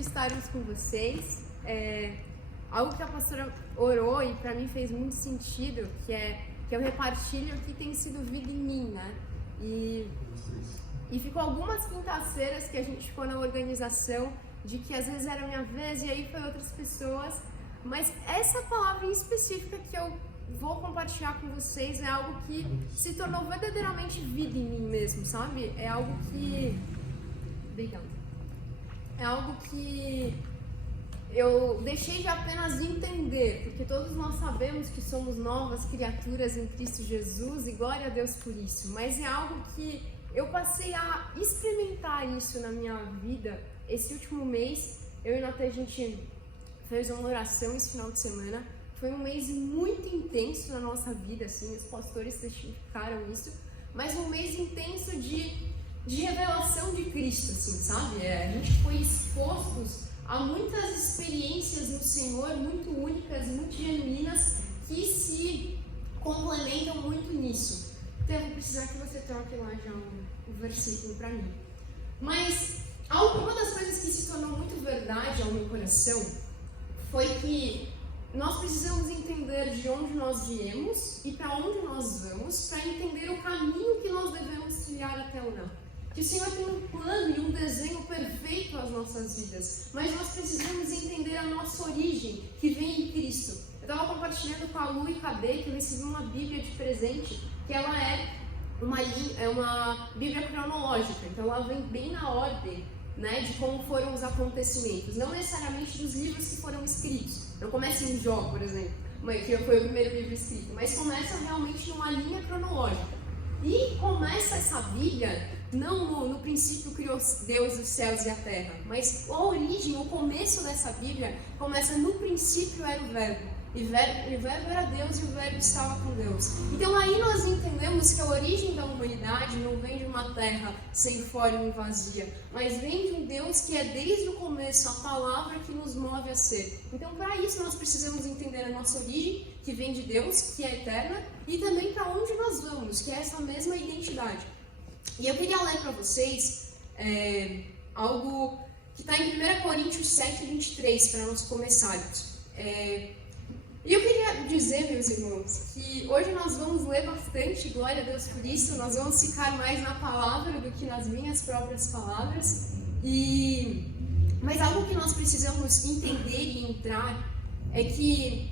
de estarmos com vocês. Algo que a pastora orou e para mim fez muito sentido, que eu repartilho o que tem sido vida em mim, né? E ficou algumas quintas-feiras que a gente ficou na organização de que às vezes era minha vez e aí foi outras pessoas, mas essa palavra em específica que eu vou compartilhar com vocês é algo que se tornou verdadeiramente vida em mim mesmo, sabe? É algo que... É algo que eu deixei de apenas entender, porque todos nós sabemos que somos novas criaturas em Cristo Jesus e glória a Deus por isso, mas é algo que eu passei a experimentar isso na minha vida. Esse último mês, eu e Natê, a gente fez uma oração esse final de semana. Foi um mês muito intenso na nossa vida, assim, os pastores testificaram isso, mas um mês intenso de revelação de Cristo, assim, sabe? A gente foi expostos a muitas experiências no Senhor, muito únicas, muito genuínas, que se complementam muito nisso. Então eu vou precisar que você troque lá já o versículo para mim. Mas uma das coisas que se tornou muito verdade ao meu coração foi que nós precisamos entender de onde nós viemos e para onde nós vamos, para entender o caminho que nós devemos trilhar até lá. Que o Senhor tem um plano e um desenho perfeito às nossas vidas, mas nós precisamos entender a nossa origem, que vem em Cristo. Eu estava compartilhando com a Lu e com a Bey, que eu recebi uma Bíblia de presente, que ela é uma Bíblia cronológica, então ela vem bem na ordem, né, de como foram os acontecimentos, não necessariamente dos livros que foram escritos. Não começa em Jó, por exemplo, que foi o primeiro livro escrito, mas começa realmente numa linha cronológica. E começa essa Bíblia, não no princípio criou Deus os céus e a terra, mas a origem, o começo dessa Bíblia começa no princípio era o Verbo. E o Verbo era Deus e o Verbo estava com Deus. Então aí nós entendemos que a origem da humanidade não vem de uma terra sem forma e vazia, mas vem de um Deus que é desde o começo a palavra que nos move a ser. Então para isso nós precisamos entender a nossa origem, que vem de Deus, que é eterna, e também para onde nós vamos, que é essa mesma identidade. E eu queria ler para vocês algo que está em 1 Coríntios 7, 23, para nós começarmos. E eu queria dizer, meus irmãos, que hoje nós vamos ler bastante, glória a Deus por isso, nós vamos ficar mais na palavra do que nas minhas próprias palavras, mas algo que nós precisamos entender e entrar é que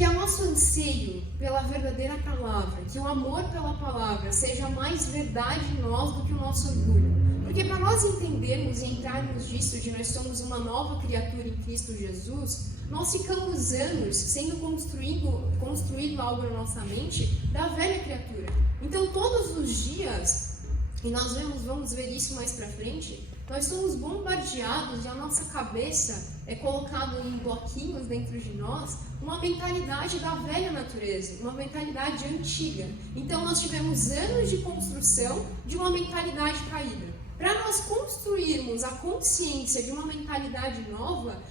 o nosso anseio pela verdadeira palavra, que o amor pela palavra seja mais verdade em nós do que o nosso orgulho. Porque para nós entendermos e entrarmos disso, de nós somos uma nova criatura em Cristo Jesus, nós ficamos anos sendo construído algo na nossa mente da velha criatura. Então todos os dias, e nós vamos ver isso mais para frente, nós somos bombardeados e a nossa cabeça é colocada em bloquinhos dentro de nós, uma mentalidade da velha natureza, uma mentalidade antiga. Então nós tivemos anos de construção de uma mentalidade caída. Para nós construirmos a consciência de uma mentalidade nova,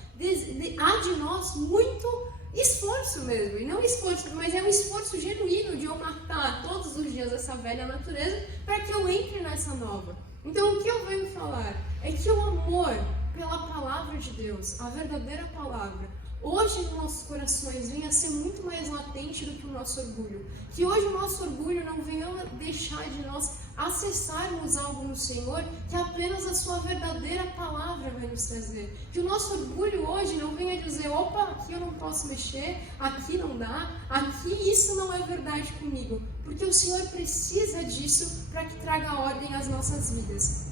há de nós muito esforço mesmo, e não esforço, mas é um esforço genuíno de eu matar todos os dias essa velha natureza para que eu entre nessa nova. Então o que eu venho falar é que o amor pela palavra de Deus, a verdadeira palavra, hoje nos nossos corações venha a ser muito mais latente do que o nosso orgulho. Que hoje o nosso orgulho não venha deixar de nós acessarmos algo no Senhor que apenas a sua verdadeira palavra vai nos trazer. Que o nosso orgulho hoje não venha dizer, opa, aqui eu não posso mexer, aqui não dá, aqui isso não é verdade comigo. Porque o Senhor precisa disso para que traga ordem às nossas vidas.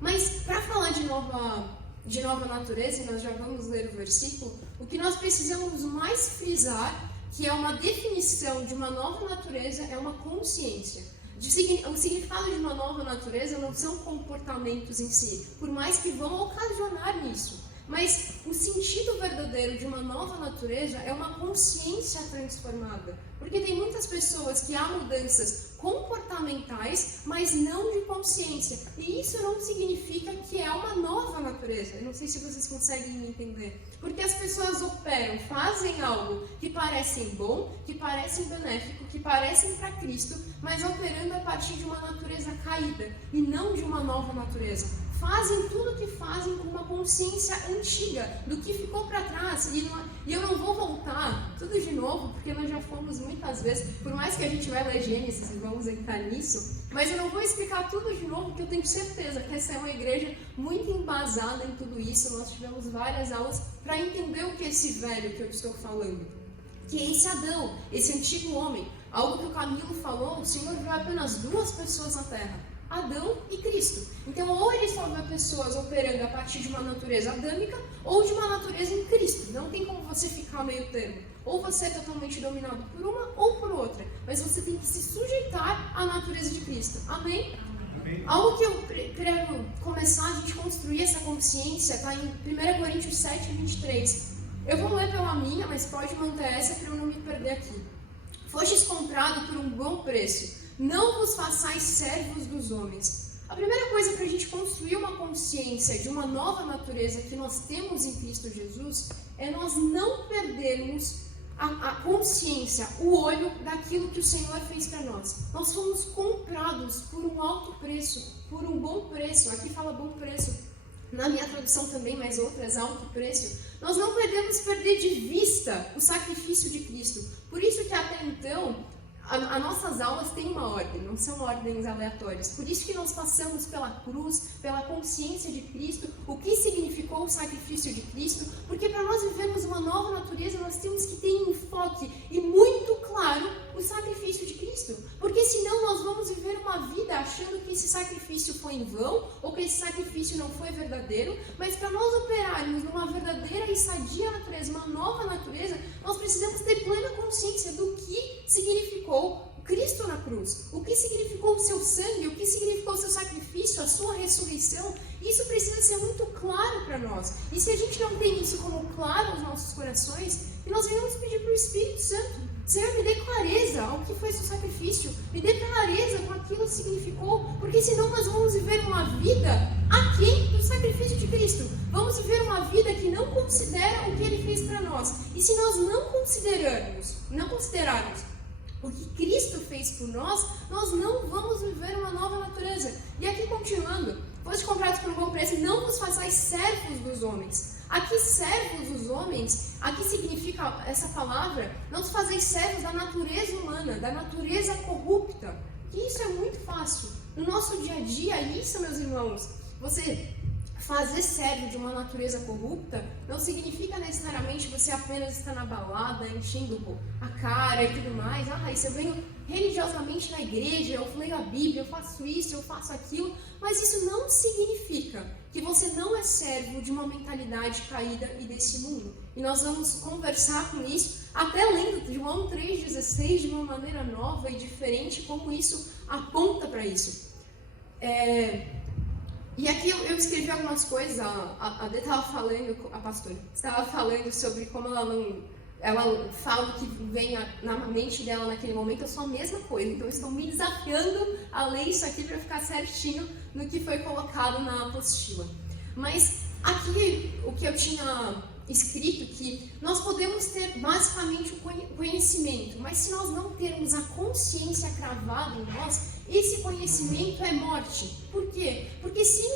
Mas para falar de nova natureza, e nós já vamos ler o versículo, o que nós precisamos mais frisar, que é uma definição de uma nova natureza, é uma consciência. O significado de uma nova natureza não são comportamentos em si, por mais que vão ocasionar nisso. Mas o sentido verdadeiro de uma nova natureza é uma consciência transformada. Porque tem muitas pessoas que há mudanças comportamentais, mas não de consciência. E isso não significa que é uma nova natureza. Eu não sei se vocês conseguem me entender. Porque as pessoas operam, fazem algo que parece bom, que parece benéfico, que parecem para Cristo, mas operando a partir de uma natureza caída e não de uma nova natureza. fazem tudo o que fazem com uma consciência antiga do que ficou para trás. E eu não vou voltar tudo de novo, porque nós já fomos muitas vezes, por mais que a gente vai ler Gênesis e vamos entrar nisso, mas eu não vou explicar tudo de novo, porque eu tenho certeza que essa é uma igreja muito embasada em tudo isso. Nós tivemos várias aulas para entender o que é esse velho que eu estou falando, que é esse Adão, esse antigo homem. Algo que o Camilo falou, o Senhor viu apenas duas pessoas na terra, Adão e Cristo. Então, ou ele só vê pessoas operando a partir de uma natureza adâmica, ou de uma natureza em Cristo. Não tem como você ficar meio termo. Ou você é totalmente dominado por uma ou por outra. Mas você tem que se sujeitar à natureza de Cristo. Amém? Amém. Algo que eu quero começar a gente construir essa consciência está em 1 Coríntios 7, 23. Eu vou ler pela minha, mas pode manter essa para eu não me perder aqui. Fostes comprado por um bom preço, não vos façais servos dos homens. A primeira coisa para a gente construir uma consciência de uma nova natureza que nós temos em Cristo Jesus é nós não perdermos a consciência, o olho daquilo que o Senhor fez para nós. Nós fomos comprados por um alto preço, por um bom preço. Aqui fala bom preço, na minha tradução também, mas outras, alto preço. Nós não podemos perder de vista o sacrifício de Cristo. Por isso que até então, as nossas aulas têm uma ordem, não são ordens aleatórias. Por isso que nós passamos pela cruz, pela consciência de Cristo, o que significou o sacrifício de Cristo, porque para nós vivermos uma nova natureza, nós temos que ter em enfoque e muito claro o sacrifício de Cristo. Porque senão nós vamos viver uma vida achando que esse sacrifício foi em vão, ou que esse sacrifício não foi verdadeiro, mas para nós operarmos numa verdadeira e sadia natureza, uma nova natureza, nós precisamos ter plena consciência do que significou Cristo na cruz, o que significou o seu sangue, o que significou o seu sacrifício, a sua ressurreição. Isso precisa ser muito claro para nós. E se a gente não tem isso como claro aos nossos corações, nós venhamos pedir para o Espírito Santo: Senhor, me dê clareza ao que foi seu sacrifício, me dê clareza com aquilo que significou, porque senão nós vamos viver uma vida aquém do sacrifício de Cristo. Vamos viver uma vida que não considera o que Ele fez para nós. E se nós não considerarmos o que Cristo fez por nós, nós não vamos viver uma nova natureza. E aqui continuando, foste comprados por um bom preço, não vos façais servos dos homens. Aqui servos dos homens, aqui significa essa palavra, não vos fazeis servos da natureza humana, da natureza corrupta. E isso é muito fácil. No nosso dia a dia, isso, meus irmãos, você fazer servo de uma natureza corrupta não significa necessariamente você apenas estar na balada, enchendo a cara e tudo mais. Isso eu venho religiosamente na igreja, eu leio a Bíblia, eu faço isso, eu faço aquilo, mas isso não significa que você não é servo de uma mentalidade caída e desse mundo. E nós vamos conversar com isso, até lendo João 3,16 de uma maneira nova e diferente, como isso aponta para isso. E aqui eu escrevi algumas coisas, a Dê estava falando, a pastora, estava falando sobre como ela fala o que vem na mente dela naquele momento, é só a mesma coisa. Então estou me desafiando a ler isso aqui para ficar certinho no que foi colocado na apostila. Mas aqui o que eu tinha escrito, que nós podemos ter basicamente o conhecimento, mas se nós não termos a consciência cravada em nós, esse conhecimento é morte. Por quê? Porque sem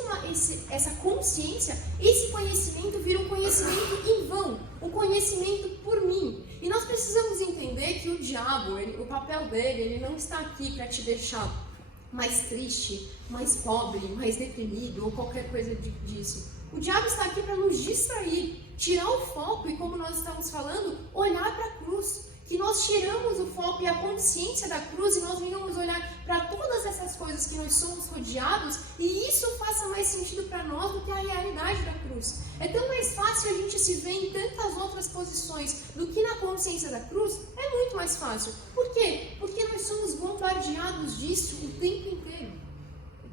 essa consciência, esse conhecimento vira um conhecimento em vão, um conhecimento por mim. E nós precisamos entender que o diabo, o papel dele, ele não está aqui para te deixar mais triste, mais pobre, mais deprimido ou qualquer coisa disso. O diabo está aqui para nos distrair, tirar o foco e, como nós estamos falando, olhar para a cruz. Que nós tiramos o foco e a consciência da cruz e nós venhamos olhar para todas essas coisas que nós somos rodeados e isso faça mais sentido para nós do que a realidade da cruz. É tão mais fácil a gente se ver em tantas outras posições do que na consciência da cruz. É muito mais fácil. Por quê? Porque nós somos bombardeados disso o tempo inteiro.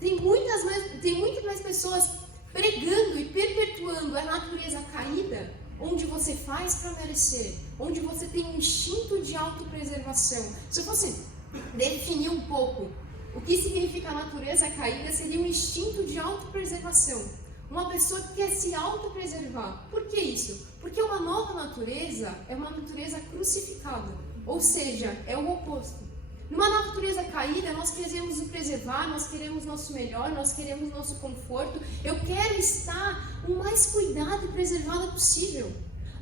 Tem muitas mais pessoas pregando e perpetuando a natureza caída, onde você faz para merecer, onde você tem um instinto de autopreservação. Se eu fosse definir um pouco o que significa a natureza caída, seria um instinto de autopreservação. Uma pessoa que quer se autopreservar. Por que isso? Porque uma nova natureza é uma natureza crucificada, ou seja, é o oposto. Numa natureza caída, nós queremos o preservar, nós queremos nosso melhor, nós queremos nosso conforto. Eu quero estar o mais cuidado e preservada possível.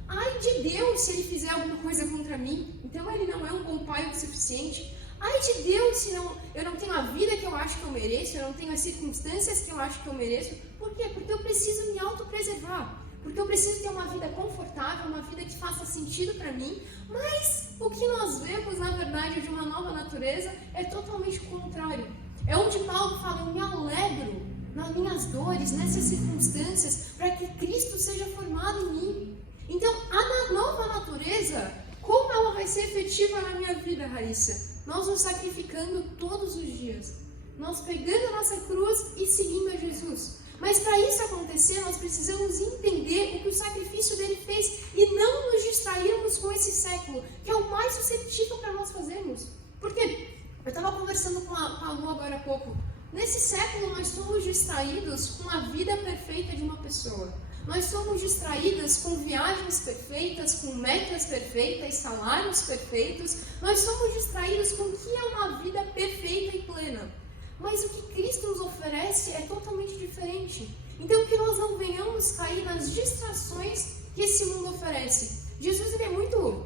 Ai de Deus se ele fizer alguma coisa contra mim, então ele não é um bom pai o suficiente. Ai de Deus se eu não tenho a vida que eu acho que eu mereço, eu não tenho as circunstâncias que eu acho que eu mereço. Por quê? Porque eu preciso me autopreservar. Porque eu preciso ter uma vida confortável, uma vida que faça sentido para mim, mas o que nós vemos, na verdade, de uma nova natureza é totalmente o contrário. É onde Paulo fala, eu me alegro nas minhas dores, nessas circunstâncias, para que Cristo seja formado em mim. Então, a nova natureza, como ela vai ser efetiva na minha vida, Raíssa? Nós nos sacrificando todos os dias, nós pegando a nossa cruz e seguindo a Jesus. Mas para isso acontecer, nós precisamos entender o que o sacrifício dele fez e não nos distrairmos com esse século, que é o mais suscetível para nós fazermos. Porque eu estava conversando com a Lu agora há pouco. Nesse século, nós somos distraídos com a vida perfeita de uma pessoa. Nós somos distraídas com viagens perfeitas, com metas perfeitas, salários perfeitos. Nós somos distraídos com o que é uma vida perfeita e plena. Mas o que Cristo nos oferece é totalmente diferente. Então, que nós não venhamos cair nas distrações que esse mundo oferece. Jesus ele é muito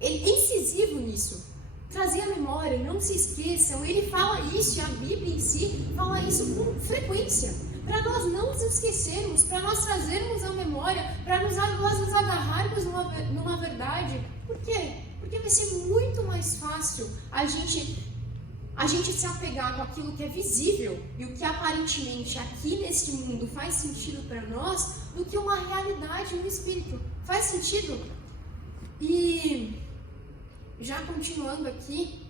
incisivo nisso. Trazer a memória, não se esqueçam. Ele fala isso, e a Bíblia em si fala isso com frequência. Para nós não nos esquecermos, para nós trazermos a memória, para nós nos agarrarmos numa verdade. Por quê? Porque vai ser muito mais fácil a gente se apegar com aquilo que é visível e o que aparentemente aqui nesse mundo faz sentido para nós, do que uma realidade no espírito. Faz sentido? E já continuando aqui,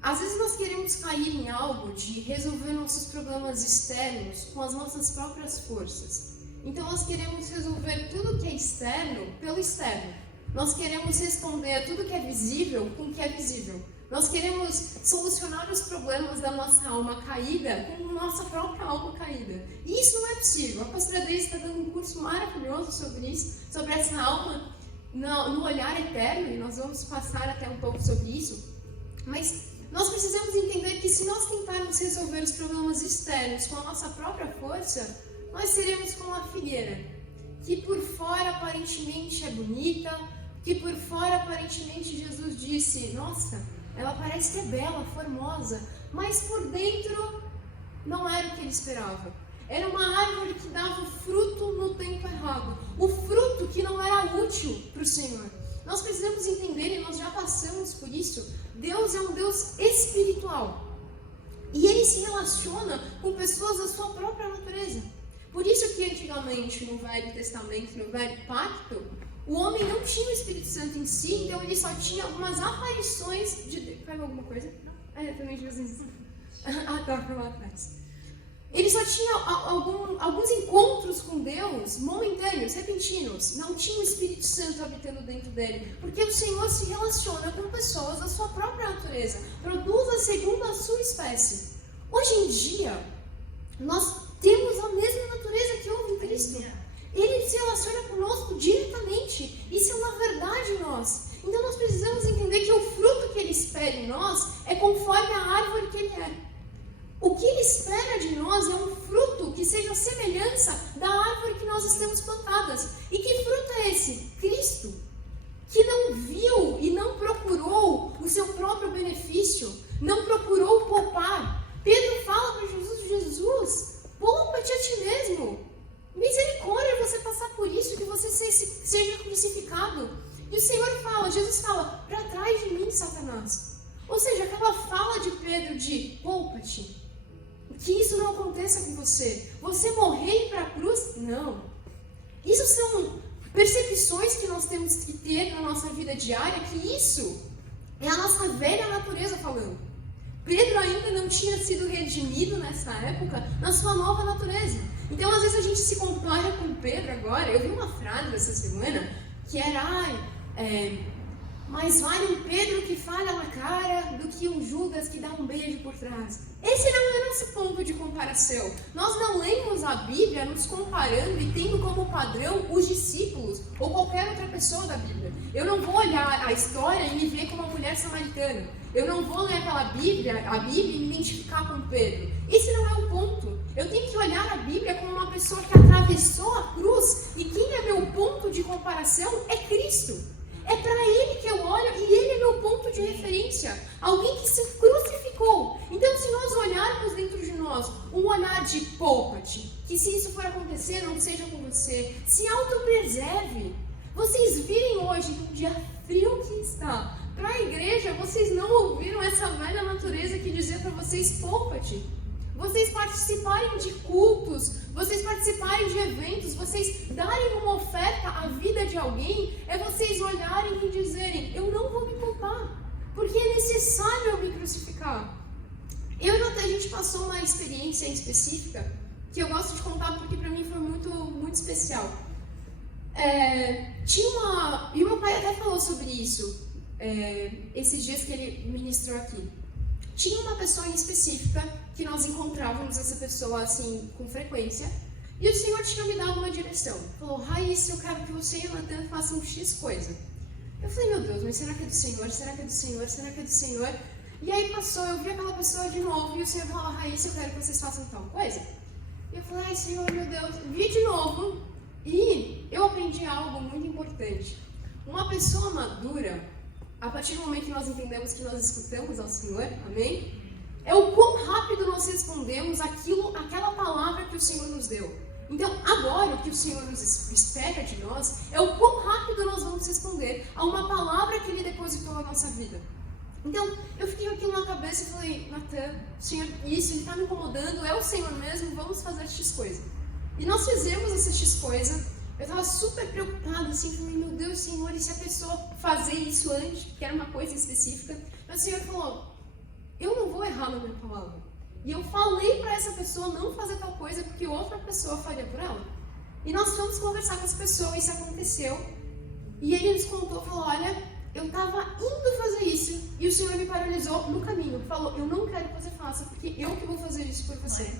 às vezes nós queremos cair em algo de resolver nossos problemas externos com as nossas próprias forças. Então nós queremos resolver tudo que é externo pelo externo. Nós queremos responder a tudo que é visível com o que é visível. Nós queremos solucionar os problemas da nossa alma caída com nossa própria alma caída. E isso não é possível. A pastora Deise está dando um curso maravilhoso sobre isso, sobre essa alma no olhar eterno, e nós vamos passar até um pouco sobre isso. Mas nós precisamos entender que se nós tentarmos resolver os problemas externos com a nossa própria força, nós seremos como a figueira, que por fora aparentemente é bonita, que por fora aparentemente Jesus disse, nossa, ela parece que é bela, formosa, mas por dentro não era o que ele esperava. Era uma árvore que dava fruto no tempo errado, o fruto que não era útil para o Senhor. Nós precisamos entender, e nós já passamos por isso, Deus é um Deus espiritual. E Ele se relaciona com pessoas da sua própria natureza. Por isso que antigamente, no Velho Testamento, no Velho Pacto, o homem não tinha o Espírito Santo em si, então ele só tinha algumas aparições de Deus. Pega alguma coisa? Eu também Jesus. Tá, foi lá atrás. Ele só tinha alguns encontros com Deus momentâneos, repentinos. Não tinha o Espírito Santo habitando dentro dele. Porque o Senhor se relaciona com pessoas da sua própria natureza. Produza segundo a sua espécie. Hoje em dia, nós temos a mesma natureza que houve em Cristo. Ele se relaciona conosco diretamente. Isso é uma verdade em nós. Então nós precisamos entender que o fruto que Ele espera em nós é conforme a árvore que Ele é. O que Ele espera de nós é um fruto que seja a semelhança da árvore que nós estamos plantadas. E que fruto é esse? Cristo, que não viu e não procurou o seu próprio benefício, não procurou poupar. Pedro fala para Jesus, poupa-te a ti mesmo. Misericórdia você passar por isso, que você seja crucificado. E o Senhor fala, Jesus fala, para trás de mim, Satanás. Ou seja, aquela fala de Pedro de poupa-te, que isso não aconteça com você. Você morrer e ir para a cruz? Não. Isso são percepções que nós temos que ter na nossa vida diária, que isso é a nossa velha natureza falando. Pedro ainda não tinha sido redimido nessa época na sua nova natureza. Então, às vezes a gente se compara com Pedro agora. Eu vi uma frase essa semana que era mais vale um Pedro que falha na cara do que um Judas que dá um beijo por trás. Esse não é nosso ponto de comparação. Nós não lemos a Bíblia nos comparando e tendo como padrão os discípulos ou qualquer outra pessoa da Bíblia. Eu não vou olhar a história e me ver como uma mulher samaritana. Eu não vou ler a Bíblia e me identificar com Pedro. Esse não é o ponto. Eu tenho que olhar a Bíblia como uma pessoa que atravessou a cruz e quem é meu ponto de comparação é Cristo. É para Ele que eu olho e Ele é meu ponto de referência. Alguém que se crucificou. Então, se nós olharmos dentro de nós um olhar de poupa-te, que se isso for acontecer, não seja com você, se autopreserve. Vocês virem hoje, no dia frio que está, para a igreja, vocês não ouviram essa velha natureza que dizia para vocês, poupa-te. Vocês participarem de cultos, vocês participarem de eventos, vocês darem uma oferta à vida de alguém, é vocês olharem e dizerem, eu não vou me poupar, porque é necessário eu me crucificar. A gente passou uma experiência específica, que eu gosto de contar porque para mim foi muito, muito especial. E o meu pai até falou sobre isso, esses dias que ele ministrou aqui. Tinha uma pessoa em específica que nós encontrávamos essa pessoa assim com frequência e o Senhor tinha me dado uma direção. Falou, Raíssa, eu quero que você e o Natan façam X coisa. Eu falei, meu Deus, mas será que é do Senhor? Será que é do Senhor? Será que é do Senhor? E aí passou, eu vi aquela pessoa de novo e o Senhor falou, Raíssa, eu quero que vocês façam tal coisa. E eu falei, ai Senhor, meu Deus, vi de novo e eu aprendi algo muito importante. Uma pessoa madura, a partir do momento que nós entendemos que nós escutamos ao Senhor, amém? É o quão rápido nós respondemos aquela palavra que o Senhor nos deu. Então, agora, o que o Senhor nos espera de nós é o quão rápido nós vamos responder a uma palavra que Ele depositou na nossa vida. Então, eu fiquei com aquilo na cabeça e falei, Natan, Senhor, isso, Ele está me incomodando, é o Senhor mesmo, vamos fazer X coisa. E nós fizemos essa X coisa. Eu estava super preocupada, assim, falei, meu Deus, Senhor, e se a pessoa fazer isso antes, que era uma coisa específica? Mas o Senhor falou, eu não vou errar na minha palavra. E eu falei para essa pessoa não fazer tal coisa, porque outra pessoa faria por ela. E nós fomos conversar com essa pessoa, isso aconteceu. E ele nos contou, falou, olha, eu estava indo fazer isso, e o Senhor me paralisou no caminho. Falou, eu não quero que você faça, porque eu que vou fazer isso por você.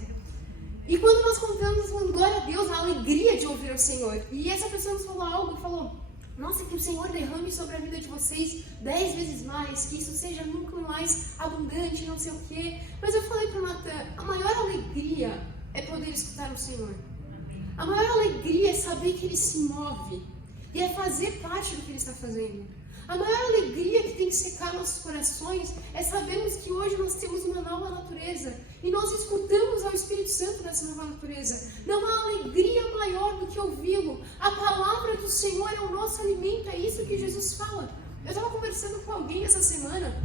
E quando nós contamos, nós falamos, glória a Deus, a alegria de ouvir o Senhor. E essa pessoa nos falou algo, falou, nossa, que o Senhor derrame sobre a vida de vocês 10 vezes mais, que isso seja nunca mais abundante, não sei o quê. Mas eu falei para o Natan, a maior alegria é poder escutar o Senhor. A maior alegria é saber que Ele se move e é fazer parte do que Ele está fazendo. A maior alegria que tem que secar nossos corações é sabermos que hoje nós temos uma nova natureza e nós escutamos ao Espírito Santo nessa nova natureza. Não há alegria maior do que ouvi-lo. A palavra do Senhor é o nosso alimento, é isso que Jesus fala. Eu estava conversando com alguém essa semana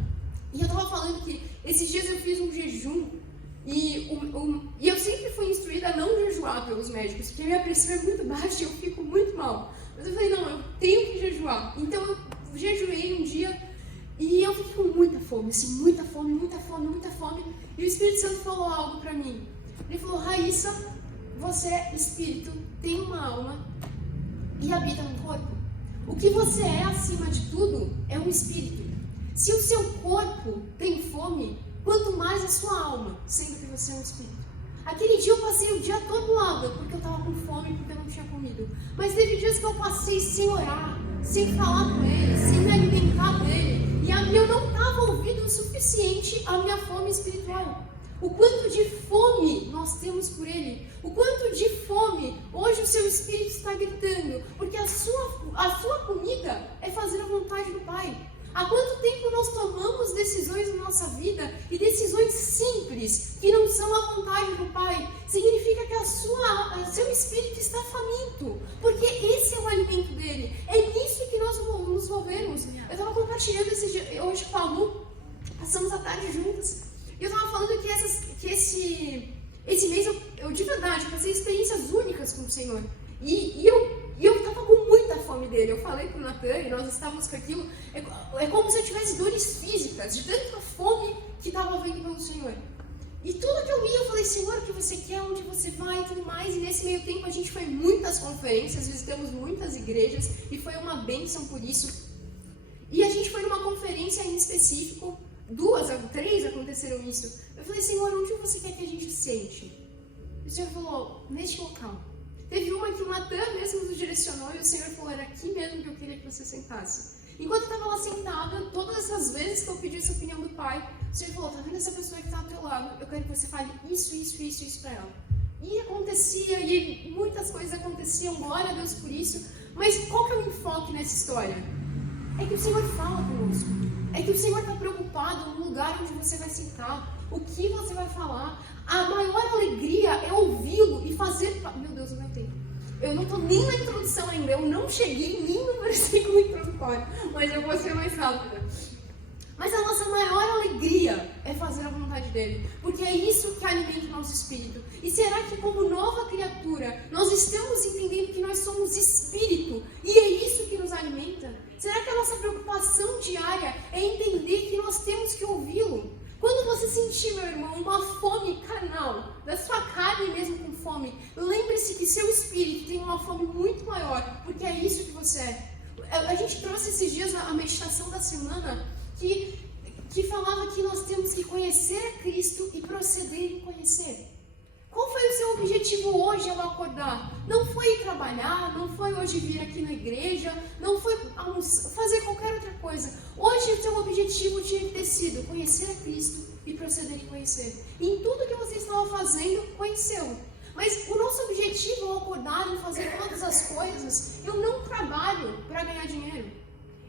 e eu estava falando que esses dias eu fiz um jejum e eu sempre fui instruída a não jejuar pelos médicos, porque a minha pressão é muito baixa e eu fico muito mal. Mas eu falei, não, eu tenho que jejuar. Então eu jejuei um dia e eu fiquei com muita fome, assim, muita fome, muita fome, muita fome. E o Espírito Santo falou algo pra mim. Ele falou, Raíssa, você é espírito, tem uma alma e habita no corpo. O que você é, acima de tudo, é um espírito. Se o seu corpo tem fome, quanto mais a sua alma, sendo que você é um espírito. Aquele dia eu passei o dia todo água, porque eu estava com fome, porque eu não tinha comido. Mas teve dias que eu passei sem orar, sem falar com Ele, sem me alimentar dEle. E eu não estava ouvindo o suficiente a minha fome espiritual. O quanto de fome nós temos por Ele. O quanto de fome hoje o seu espírito está gritando. Porque a sua comida é fazer a vontade do Pai. Há quanto tempo nós tomamos decisões na nossa vida e decisões simples que não são a vontade do Pai? Significa que seu espírito está faminto, porque esse é o alimento dele. É nisso que nós nos movemos. Eu estava compartilhando hoje com a Lu, passamos a tarde juntas, e eu estava falando que esse mês eu de verdade passei experiências únicas com o Senhor. E eu estava com muita fome dele. Eu falei para o Natan e nós estávamos com aquilo. É como se eu tivesse dores físicas, de tanta fome que estava vindo pelo Senhor. E tudo que eu ia, eu falei, Senhor, o que você quer, onde você vai e tudo mais. E nesse meio tempo a gente foi em muitas conferências, visitamos muitas igrejas e foi uma bênção por isso. E a gente foi numa conferência em específico, 3 aconteceram isso. Eu falei, Senhor, onde você quer que a gente sente? E o Senhor falou, neste local. Teve uma que o Natan mesmo nos direcionou e o Senhor falou, era aqui mesmo que eu queria que você sentasse. Enquanto eu estava lá sentada, todas essas vezes que eu pedi essa opinião do Pai, o Senhor falou, tá vendo essa pessoa que está ao teu lado? Eu quero que você fale isso para ela. E acontecia, e muitas coisas aconteciam, glória a Deus por isso. Mas qual que é o enfoque nessa história? É que o Senhor fala conosco. É que o Senhor está preocupado no lugar onde você vai sentar, o que você vai falar. A maior alegria é ouvi-lo e fazer... Meu Deus, eu não entendo. Eu não estou nem na introdução ainda, eu não cheguei nem no versículo introdutório, mas eu vou ser mais rápida. Mas a nossa maior alegria é fazer a vontade dele, porque é isso que alimenta o nosso espírito. E será que como nova criatura, nós estamos entendendo que nós somos espírito e é isso que nos alimenta? Será que a nossa preocupação diária é entender que nós temos que ouvi-lo? Quando você sentir, meu irmão, uma fome carnal, da sua carne mesmo com fome, lembre-se que seu espírito tem uma fome muito maior, porque é isso que você é. A gente trouxe esses dias a meditação da semana que falava que nós temos que conhecer a Cristo e proceder em conhecer. Qual foi o seu objetivo hoje ao acordar? Não foi ir trabalhar, não foi hoje vir aqui na igreja, não foi fazer qualquer outra coisa. Hoje o seu objetivo tinha que ter sido conhecer a Cristo e proceder em conhecer. E em tudo que você estava fazendo, conhecê-lo. Mas o nosso objetivo ao acordar e fazer todas as coisas, eu não trabalho para ganhar dinheiro.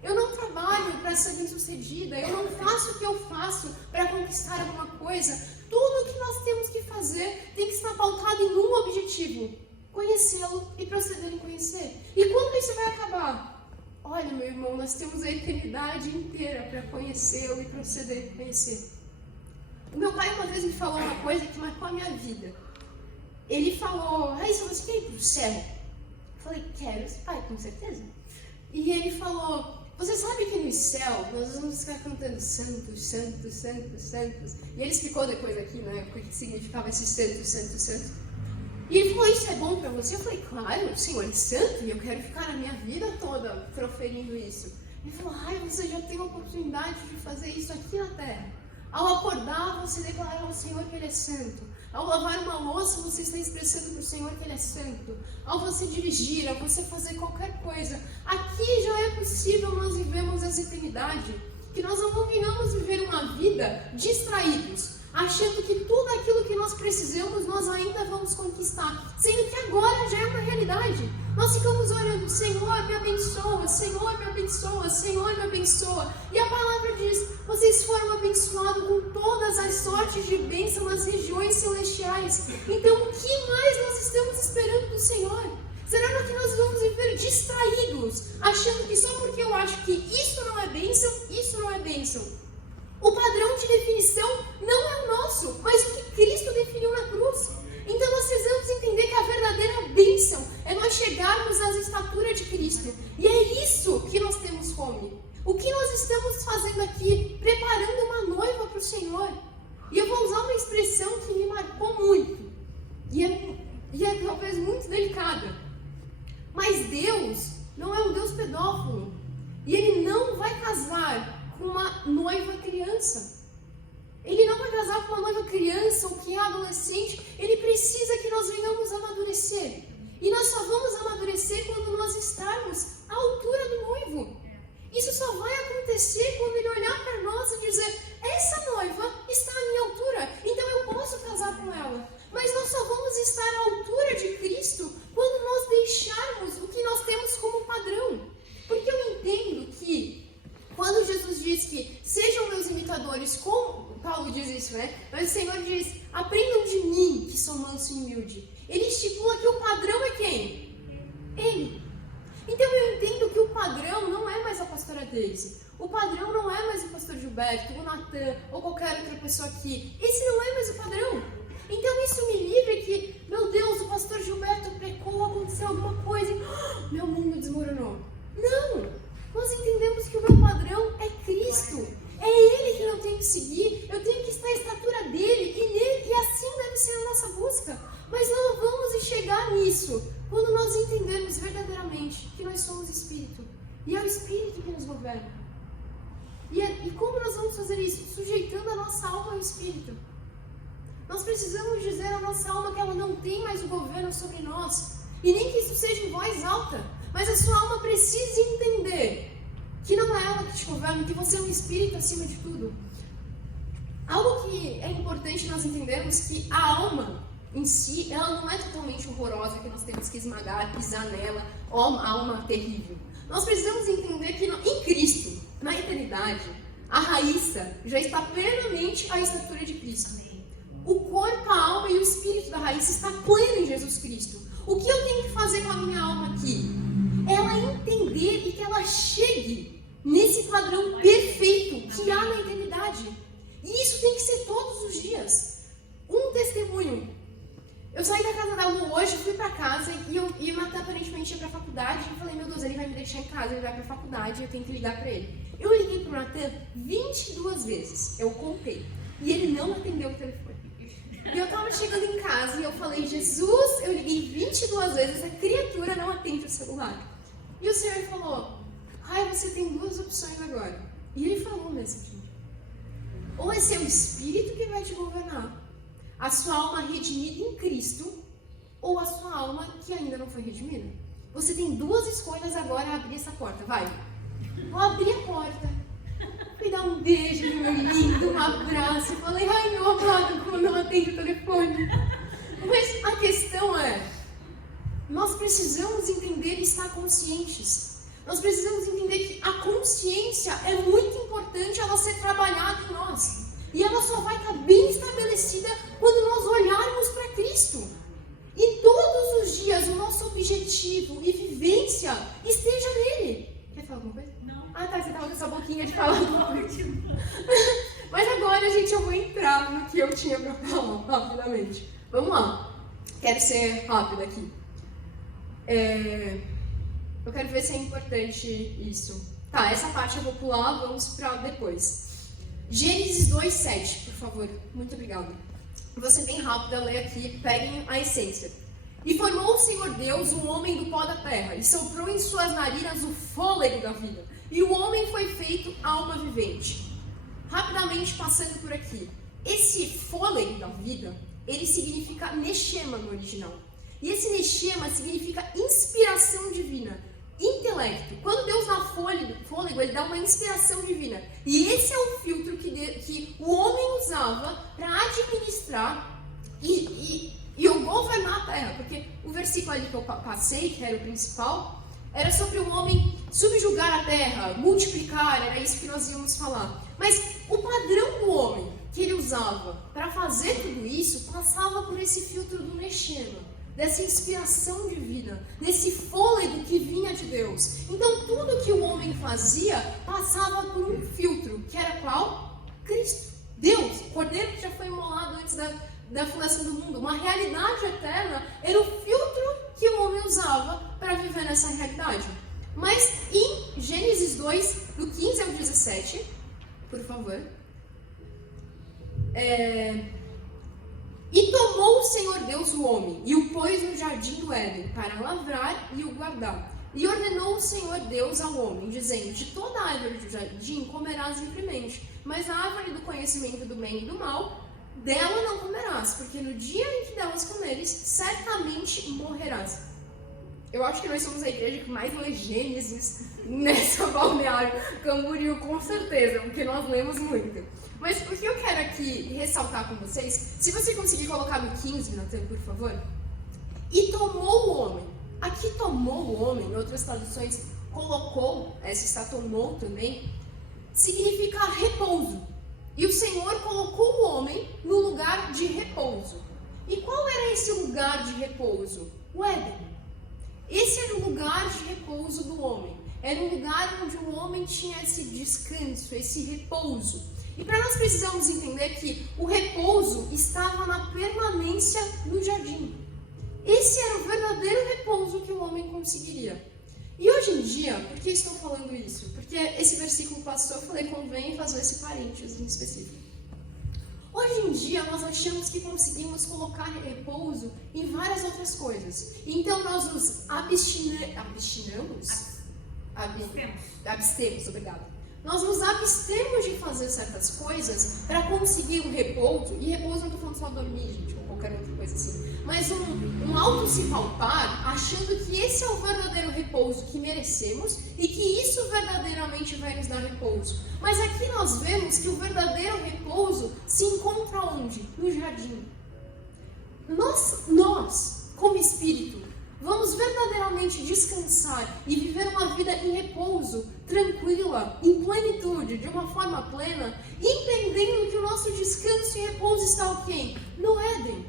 Eu não trabalho para ser bem-sucedida, eu não faço o que eu faço para conquistar alguma coisa. Tudo o que nós temos que fazer tem que estar pautado em um objetivo: conhecê-lo e proceder em conhecer. E quando isso vai acabar? Olha, meu irmão, nós temos a eternidade inteira para conhecê-lo e proceder em conhecer. O meu pai uma vez me falou uma coisa que marcou a minha vida. Ele falou, Raíssa, você quer ir para o céu? Eu falei, quero. Pai, com certeza. E ele falou, você sabe que no céu nós vamos ficar cantando santos, santos, santos, santos. E ele explicou depois aqui, né, o que significava esse santos, santos, santos. E ele falou, isso é bom para você? Eu falei, claro, o Senhor é santo e eu quero ficar a minha vida toda proferindo isso. Ele falou, você já tem a oportunidade de fazer isso aqui na terra. Ao acordar, você declara ao Senhor que Ele é santo. Ao lavar uma louça, você está expressando para o Senhor que Ele é santo. Ao você dirigir, ao você fazer qualquer coisa. Aqui já é possível nós vivemos essa eternidade. Que nós não venhamos viver uma vida distraídos, achando que tudo aquilo que nós precisamos, nós ainda vamos conquistar. Sendo que agora já é uma realidade. Nós ficamos orando, Senhor me abençoa, Senhor me abençoa, Senhor me abençoa. E a palavra diz, vocês foram abençoados com todas as sortes de bênção nas regiões celestiais. Então o que mais nós estamos esperando do Senhor? Será que nós vamos viver distraídos, achando que só porque eu acho que isso não é bênção, isso não é bênção? O padrão de definição não é o nosso, mas o que Cristo definiu na cruz. Então nós precisamos entender que a verdadeira bênção é nós chegarmos às estaturas de Cristo. E é isso que nós temos fome. O que nós estamos fazendo aqui? Preparando uma noiva para o Senhor. E eu vou usar uma expressão que me marcou muito. E é talvez muito delicada. Mas Deus não é um Deus pedófilo. E Ele não vai casar com uma noiva criança. Ele não vai casar com uma noiva criança ou que é adolescente. Ele precisa que nós venhamos amadurecer. E nós só vamos amadurecer quando nós estarmos à altura do noivo. Isso só vai acontecer quando Ele olhar para nós e dizer, essa noiva está à minha altura, então eu posso casar com ela. Mas nós só vamos estar à altura de Cristo quando nós deixarmos o que nós temos como padrão. Porque eu entendo que quando Jesus diz que sejam meus imitadores, como Paulo diz isso, né? Mas o Senhor diz, aprendam de mim, que sou manso e humilde. Ele estipula que o padrão é quem? Ele. Então eu entendo que o padrão não é mais a pastora Daisy. O padrão não é mais o pastor Gilberto, o Natan, ou qualquer outra pessoa aqui. Esse não é mais o padrão. Então isso me livra que, meu Deus, o pastor Gilberto pecou, aconteceu alguma coisa e meu mundo desmoronou. Não! Nós entendemos que o meu padrão é Cristo. É Ele que eu tenho que seguir. Eu tenho que estar à estatura dEle e assim deve ser a nossa busca. Mas não vamos chegar nisso quando nós entendermos verdadeiramente que nós somos Espírito. E é o Espírito que nos governa. E como nós vamos fazer isso? Sujeitando a nossa alma ao Espírito. Nós precisamos dizer à nossa alma que ela não tem mais o governo sobre nós. E nem que isso seja em voz alta. Mas a sua alma precisa entender que não é ela que te governa, que você é um Espírito acima de tudo. Algo que é importante nós entendermos que a alma em si, ela não é totalmente horrorosa, que nós temos que esmagar, pisar nela, ó, alma terrível. Nós precisamos entender que em Cristo, na eternidade, a Raíssa já está plenamente à estatura de Cristo. O corpo, a alma e o espírito da Raíssa está pleno em Jesus Cristo. O que eu tenho que fazer com a minha alma aqui? Ela entender e que ela chegue nesse padrão perfeito que há na eternidade. E isso tem que ser todos os dias. Um testemunho. Eu saí da casa da Lu hoje, fui pra casa e o Natan aparentemente ia pra faculdade. E eu falei, meu Deus, ele vai me deixar em casa, ele vai pra faculdade, eu tenho que ligar pra ele. Eu liguei pro Natan 22 vezes, eu contei. E ele não atendeu o telefone. E eu tava chegando em casa e eu falei, Jesus, eu liguei 22 vezes, a criatura não atende o celular. E o Senhor falou, você tem duas opções agora. E ele falou mesmo, gente. Ou é seu espírito que vai te governar, a sua alma redimida em Cristo, ou a sua alma que ainda não foi redimida. Você tem duas escolhas agora a abrir essa porta, vai. Vou abrir a porta. Me dá um beijo, meu lindo, um abraço. Eu falei, meu amado, como não atende o telefone. Mas a questão é, nós precisamos entender e estar conscientes. Nós precisamos entender que a consciência é muito importante ela ser trabalhada em nós. E ela só vai estar bem estabelecida quando nós olharmos para Cristo. E todos os dias o nosso objetivo e vivência esteja nele. Quer falar alguma coisa? Não. Tá, você estava com essa boquinha de falar. Mas agora, gente, eu vou entrar no que eu tinha para falar, rapidamente. Vamos lá. Quero ser rápida aqui. Eu quero ver se é importante isso. Tá, essa parte eu vou pular, vamos para depois. Gênesis 2:7, por favor. Muito obrigada. Vou ser bem rápida, ler aqui, peguem a essência. E formou o Senhor Deus um homem do pó da terra, e soprou em suas narinas o fôlego da vida. E o homem foi feito alma vivente. Rapidamente passando por aqui. Esse fôlego da vida, ele significa neshema no original. E esse neshema significa inspiração divina, intelecto. Quando Deus dá fôlego, ele dá uma inspiração divina. E esse é o filtro que o homem usava para administrar e governar a terra. Porque o versículo ali que eu passei, que era o principal, era sobre o homem subjugar a terra, multiplicar, era isso que nós íamos falar. Mas o padrão do homem que ele usava para fazer tudo isso passava por esse filtro do neshema, dessa inspiração divina, desse fôlego que vinha de Deus. Então tudo que o homem fazia passava por um filtro, que era qual? Cristo. Deus, o Cordeiro que já foi imolado antes da fundação do mundo. Uma realidade eterna era o filtro que o homem usava para viver nessa realidade. Mas em Gênesis 2, do 15 ao 17, por favor. E tomou o Senhor Deus o homem, e o pôs no jardim do Éden, para lavrar e o guardar. E ordenou o Senhor Deus ao homem, dizendo, de toda a árvore do jardim comerás livremente, mas a árvore do conhecimento do bem e do mal, dela não comerás, porque no dia em que delas comeres, certamente morrerás. Eu acho que nós somos a igreja que mais lê Gênesis nessa Balneário Camboriú, com certeza, porque nós lemos muito. Mas o que eu quero aqui ressaltar com vocês, se você conseguir colocar no 15, Natan, por favor. E tomou o homem. Aqui tomou o homem, em outras traduções, colocou, essa está tomou também, significa repouso. E o Senhor colocou o homem no lugar de repouso. E qual era esse lugar de repouso? O Éden. Esse era o lugar de repouso do homem. Era um lugar onde o homem tinha esse descanso, esse repouso. E para nós precisamos entender que o repouso estava na permanência no jardim. Esse era o verdadeiro repouso que o homem conseguiria. E hoje em dia, por que estou falando isso? Porque esse versículo passou, eu falei, convém fazer esse parênteses em específico. Hoje em dia, nós achamos que conseguimos colocar repouso em várias outras coisas. Então, nós nos abstemos, obrigada. Nós nos abstemos de fazer certas coisas para conseguir um repouso, e repouso não estou falando só dormir, gente, ou qualquer outra coisa assim, mas um auto se palpar, achando que esse é o verdadeiro repouso que merecemos e que isso verdadeiramente vai nos dar repouso. Mas aqui nós vemos que o verdadeiro repouso se encontra onde? No jardim. Nós, como espírito, vamos verdadeiramente descansar e viver uma vida em repouso, tranquila, em plenitude, de uma forma plena, entendendo que o nosso descanso e repouso está o quê? No Éden.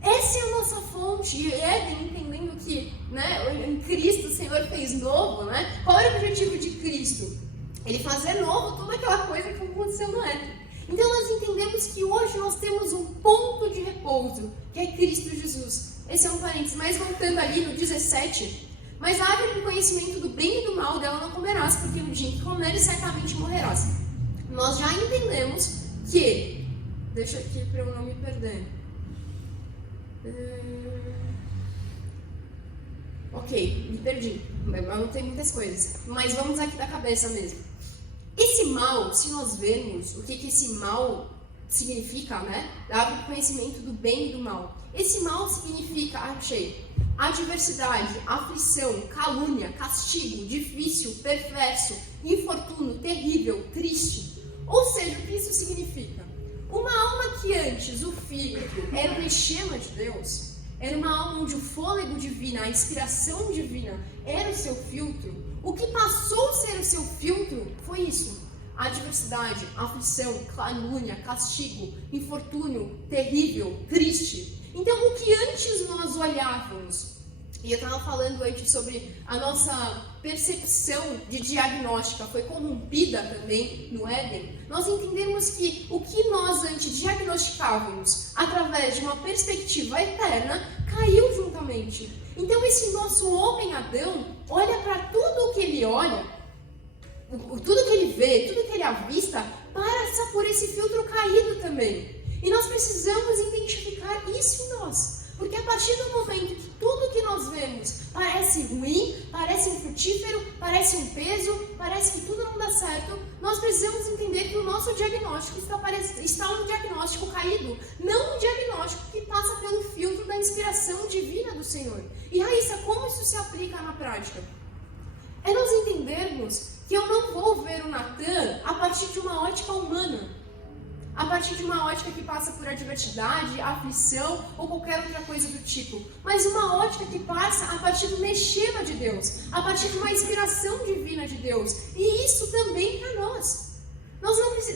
Essa é a nossa fonte. E Éden, entendendo que, né, em Cristo o Senhor fez novo, né? Qual era o objetivo de Cristo? Ele fazer novo toda aquela coisa que aconteceu no Éden. Então nós entendemos que hoje nós temos um ponto de repouso, que é Cristo Jesus. Esse é um parênteses, mas voltando ali no 17, mas a árvore do conhecimento do bem e do mal dela não comerás, porque no dia em que comeres certamente morrerás. Nós já entendemos que, deixa aqui para eu não me perder. Ok, me perdi, eu anotei muitas coisas, mas vamos aqui da cabeça mesmo. Esse mal, se nós vermos o que esse mal significa, né? Da árvore do conhecimento do bem e do mal. Esse mal significa, adversidade, aflição, calúnia, castigo, difícil, perverso, infortúnio, terrível, triste. Ou seja, o que isso significa? Uma alma que antes o filtro era uma chama de Deus, era uma alma onde o fôlego divino, a inspiração divina era o seu filtro. O que passou a ser o seu filtro foi isso: adversidade, aflição, calúnia, castigo, infortúnio, terrível, triste. Então, o que antes nós olhávamos, e eu estava falando antes sobre a nossa percepção de diagnóstica foi corrompida também no Éden, nós entendemos que o que nós antes diagnosticávamos através de uma perspectiva eterna caiu juntamente. Então, esse nosso homem Adão olha para tudo o que ele olha, tudo que ele vê, tudo que ele avista, passa por esse filtro caído também. E nós precisamos identificar isso em nós. Porque a partir do momento que tudo que nós vemos parece ruim, parece infrutífero, parece um peso, parece que tudo não dá certo, nós precisamos entender que o nosso diagnóstico está um diagnóstico caído, não um diagnóstico que passa pelo filtro da inspiração divina do Senhor. E Raíssa, como isso se aplica na prática? É nós entendermos que eu não vou ver o Natan a partir de uma ótica humana, a partir de uma ótica que passa por adversidade, aflição ou qualquer outra coisa do tipo, mas uma ótica que passa a partir do mexema de Deus, a partir de uma inspiração divina de Deus, e isso também para nós.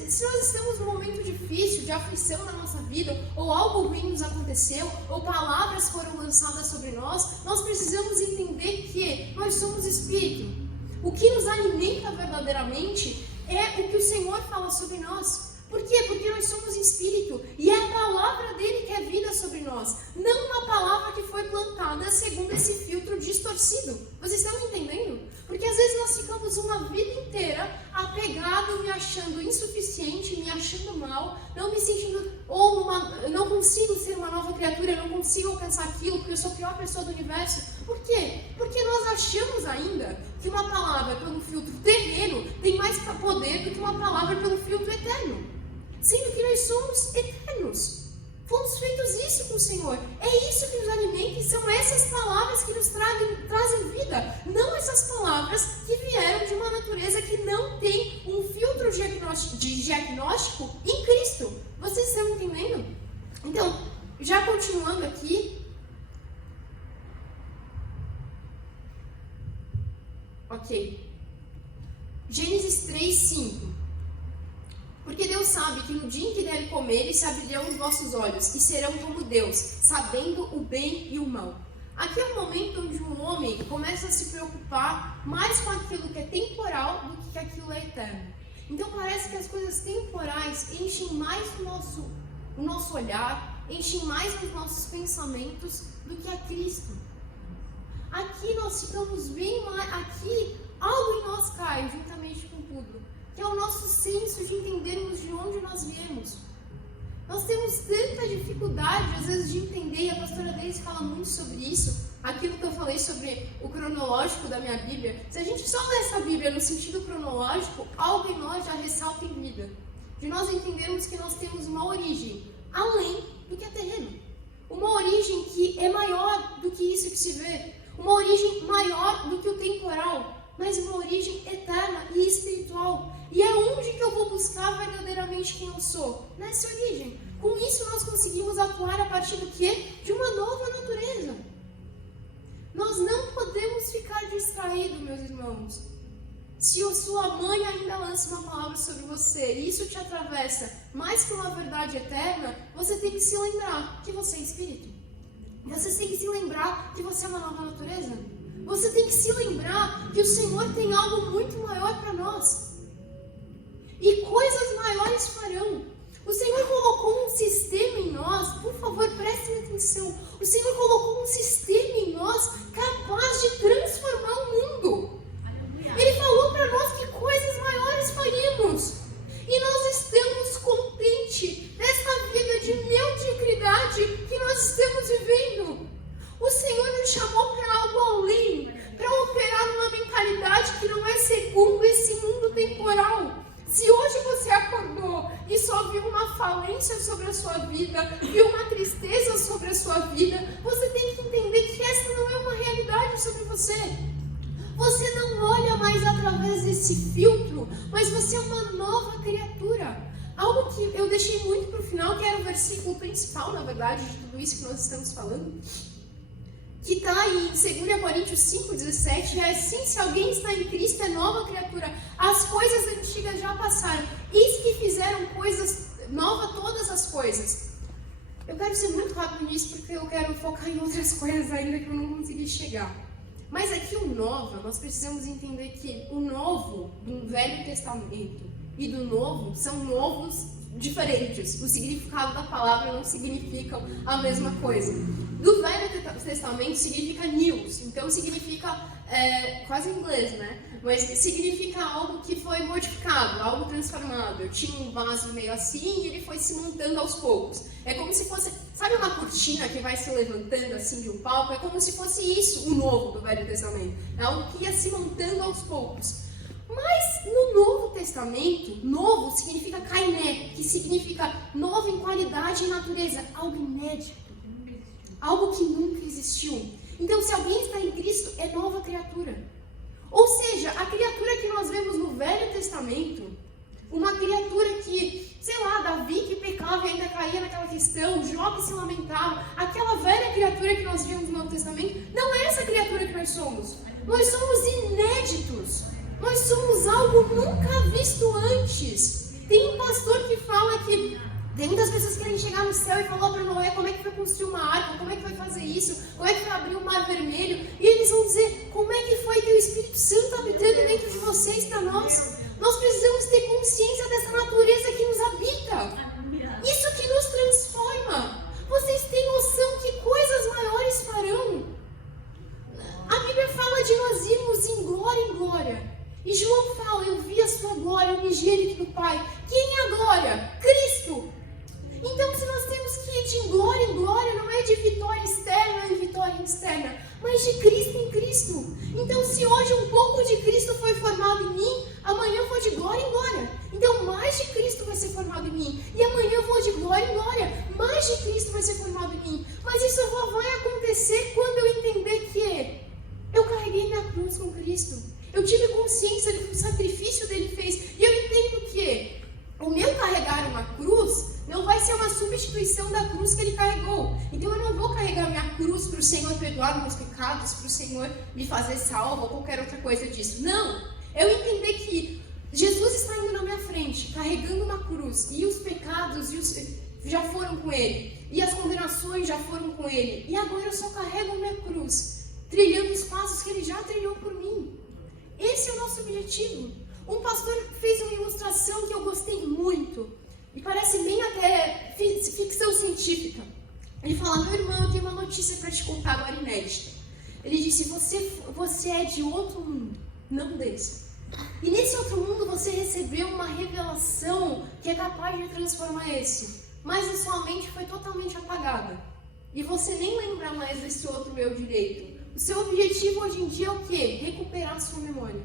Se nós estamos num momento difícil, de aflição na nossa vida, ou algo ruim nos aconteceu, ou palavras foram lançadas sobre nós, nós precisamos entender que nós somos espírito. O que nos alimenta verdadeiramente é o que o Senhor fala sobre nós. Por quê? Porque nós somos espírito e é a palavra dele que é vida sobre nós, não uma palavra que foi plantada segundo esse filtro distorcido. Vocês estão me entendendo? Porque às vezes nós ficamos uma vida inteira apegado, me achando insuficiente, me achando mal, não me sentindo, eu não consigo ser uma nova criatura, eu não consigo alcançar aquilo, porque eu sou a pior pessoa do universo. Por quê? Porque nós achamos ainda que uma palavra pelo filtro terreno tem mais poder do que uma palavra pelo filtro eterno. Sendo que nós somos eternos. Fomos feitos isso com o Senhor. É isso que nos alimenta e são essas palavras que nos trazem vida. Não essas palavras que vieram de uma natureza que não tem um filtro de diagnóstico em Cristo. Vocês estão entendendo? Então, já continuando aqui. Ok. Gênesis 3:5. Porque Deus sabe que no dia em que dele comerem, se abrirão os vossos olhos, e serão como Deus, sabendo o bem e o mal. Aqui é um momento onde um homem começa a se preocupar mais com aquilo que é temporal do que aquilo é eterno. Então parece que as coisas temporais enchem mais o nosso olhar, enchem mais os nossos pensamentos do que a Cristo. Aqui nós ficamos bem mais, aqui algo em nós cai juntamente com tudo, que é o nosso senso de entendermos de onde nós viemos. Nós temos tanta dificuldade, às vezes, de entender, e a pastora Deise fala muito sobre isso, aquilo que eu falei sobre o cronológico da minha Bíblia, se a gente só lê essa Bíblia no sentido cronológico, algo em nós já ressalta em vida. De nós entendermos que nós temos uma origem além do que é terreno. Uma origem que é maior do que isso que se vê. Uma origem maior do que o temporal, mas uma origem eterna e espiritual. E é onde que eu vou buscar verdadeiramente quem eu sou? Nessa origem. Com isso nós conseguimos atuar a partir do quê? De uma nova natureza. Nós não podemos ficar distraídos, meus irmãos. Se a sua mãe ainda lança uma palavra sobre você e isso te atravessa mais que uma verdade eterna, você tem que se lembrar que você é espírito. Você tem que se lembrar que você é uma nova natureza. Você tem que se lembrar que o Senhor tem algo muito maior para nós. E coisas maiores farão. O Senhor colocou um sistema em nós, por favor, prestem atenção. O Senhor colocou um sistema em nós capaz de transformar o mundo. Ele falou para nós que coisas maiores faríamos. E nós estamos contentes nessa vida de mediocridade que nós estamos vivendo. O Senhor nos chamou para algo além, para operar numa mentalidade que não é segundo esse mundo temporal. Se hoje você acordou e só viu uma falência sobre a sua vida, viu uma tristeza sobre a sua vida, você tem que entender que essa não é uma realidade sobre você. Você não olha mais através desse filtro, mas você é uma nova criatura. Algo que eu deixei muito para o final, que era o versículo principal, na verdade, de tudo isso que nós estamos falando, que está em 2 Coríntios 5,17, é assim: se alguém está em Cristo, é nova criatura. As coisas antigas já passaram, eis que fizeram coisas novas todas as coisas. Eu quero ser muito rápido nisso, porque eu quero focar em outras coisas ainda que eu não consegui chegar. Mas aqui o nova, nós precisamos entender que o novo do Velho Testamento e do novo são novos diferentes. O significado da palavra não significa a mesma coisa. Do Velho Testamento significa news, então significa, quase em inglês, né? Mas significa algo que foi modificado, algo transformado. Eu tinha um vaso meio assim e ele foi se montando aos poucos. É como se fosse, sabe uma cortina que vai se levantando assim de um palco? É como se fosse isso, o novo do Velho Testamento. É algo que ia se montando aos poucos. Mas no Novo Testamento, novo significa kainé, que significa novo em qualidade e natureza, algo inédito, algo que nunca existiu. Então, se alguém está em Cristo, é nova criatura. Ou seja, a criatura que nós vemos no Velho Testamento, uma criatura que, sei lá, Davi que pecava e ainda caía naquela questão, Jó que se lamentava, aquela velha criatura que nós vimos no Novo Testamento, não é essa criatura que nós somos. Nós somos inéditos. Nós somos algo nunca visto antes. Tem um pastor que fala que tem muitas pessoas que querem chegar no céu e falar para Noé como é que foi construir uma arca, como é que foi fazer isso, como é que foi abrir o mar vermelho. E eles vão dizer, como é que foi que o Espírito Santo habitando dentro de vocês para nós? Nós precisamos ter consciência dessa natureza que nos habita. Isso que nos transforma. Vocês têm noção que coisas maiores farão? A Bíblia fala de nós irmos em glória. E João fala, eu vi a sua glória, unigênito do Pai. Quem é a glória? Cristo. Então, se nós temos que ir de glória em glória, não é de vitória externa em vitória externa, mas de Cristo em Cristo. Então, se hoje um pouco de Cristo foi formado em mim, amanhã eu vou de glória em glória. Então, mais de Cristo vai ser formado em mim. E amanhã eu vou de glória em glória. Mais de Cristo vai ser formado em mim. Mas isso só vai acontecer quando eu entender que eu carreguei minha cruz com Cristo. Eu tive consciência do que o sacrifício dele fez. E eu entendo que o meu carregar uma cruz não vai ser uma substituição da cruz que ele carregou. Então eu não vou carregar minha cruz para o Senhor perdoar meus pecados, para o Senhor me fazer salvo ou qualquer outra coisa disso. Não! Eu entender que Jesus está indo na minha frente, carregando uma cruz. E os pecados já foram com ele. E as condenações já foram com ele. E agora eu só carrego a minha cruz, trilhando os passos que ele já trilhou por mim. Esse é o nosso objetivo. Um pastor fez uma ilustração que eu gostei muito. E parece bem até ficção científica. Ele fala, meu irmão, eu tenho uma notícia para te contar agora inédita. Ele disse, você é de outro mundo, não desse. E nesse outro mundo você recebeu uma revelação que é capaz de transformar esse. Mas a sua mente foi totalmente apagada. E você nem lembra mais desse outro eu direito. O seu objetivo hoje em dia é o quê? Recuperar a sua memória.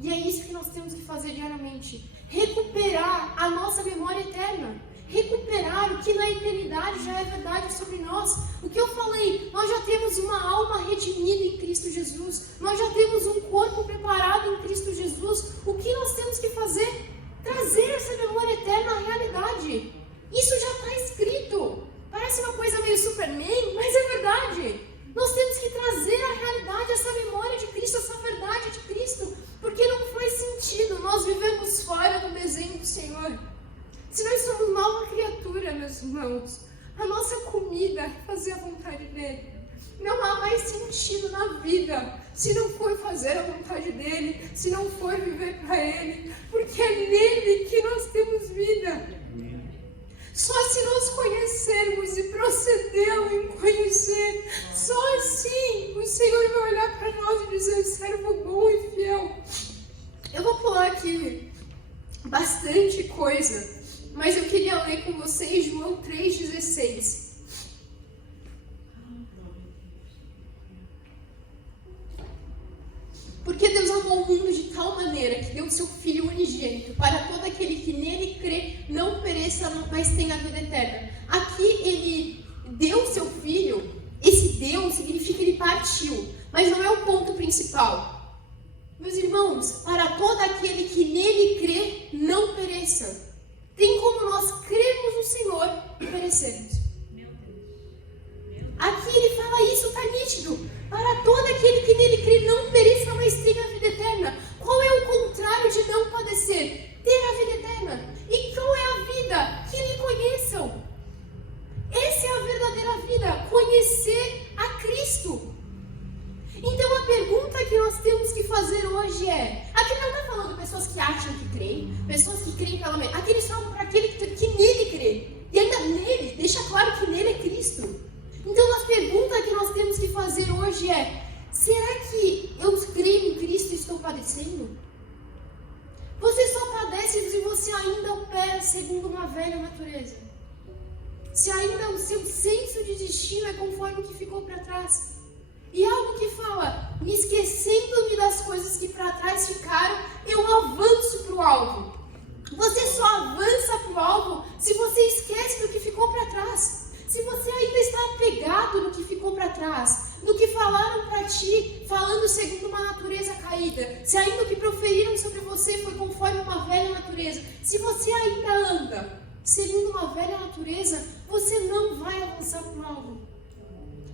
E é isso que nós temos que fazer diariamente. Recuperar a nossa memória eterna. Recuperar o que na eternidade já é verdade sobre nós. O que eu falei, nós já temos uma alma redimida em Cristo Jesus. Nós já temos um corpo preparado em Cristo Jesus. O que nós temos que fazer? Trazer essa memória eterna à realidade. Isso já está escrito. Parece uma coisa meio Superman, mas é verdade. Nós temos que trazer à realidade essa memória de Cristo, essa verdade de Cristo. Porque não faz sentido nós vivemos fora do desenho do Senhor. Se nós somos nova criatura, meus irmãos, a nossa comida é fazer a vontade dele. Não há mais sentido na vida se não for fazer a vontade dele, se não for viver para ele, porque é nele que nós temos vida. Só se nós conhecermos e procedê-lo em conhecer, só assim o Senhor vai olhar para nós e dizer: servo bom e fiel. Eu vou pular aqui bastante coisa, mas eu queria ler com vocês João 3,16. Porque Deus amou o mundo de tal maneira que deu o seu Filho unigênito, para todo aquele que nele crê não pereça, mas tenha a vida eterna. Aqui ele deu o seu Filho, esse deu significa que ele partiu, mas não é o ponto principal. Meus irmãos, para todo aquele que nele crê não pereça. Tem como nós cremos no Senhor e perecermos. Aqui ele fala isso, está nítido. Para todo aquele que nele crê não pereça, mas tenha a vida eterna. Qual é o contrário de não padecer? Ter a vida eterna. E qual é a vida? Que lhe conheçam. Essa é a verdadeira vida, conhecer a Cristo. Então a pergunta que nós temos que fazer hoje é: aqui não está falando pessoas que acham que creem, pessoas que creem pela mente. Aqui eles falam para aquele que nele crê. E ainda nele, deixa claro que nele é Cristo. Então a pergunta que nós temos que fazer hoje é: será que eu creio em Cristo e estou padecendo? Você só padece se você ainda opera segundo uma velha natureza. Se ainda o seu senso de destino é conforme o que ficou para trás. E algo que fala: me esquecendo-me das coisas que para trás ficaram, eu avanço para o alvo. Você só avança para o alvo se você esquece do que ficou para trás. Se você ainda está apegado no que ficou para trás, no que falaram para ti, falando segundo uma natureza caída, se ainda o que proferiram sobre você foi conforme uma velha natureza, se você ainda anda segundo uma velha natureza, você não vai avançar para o alvo.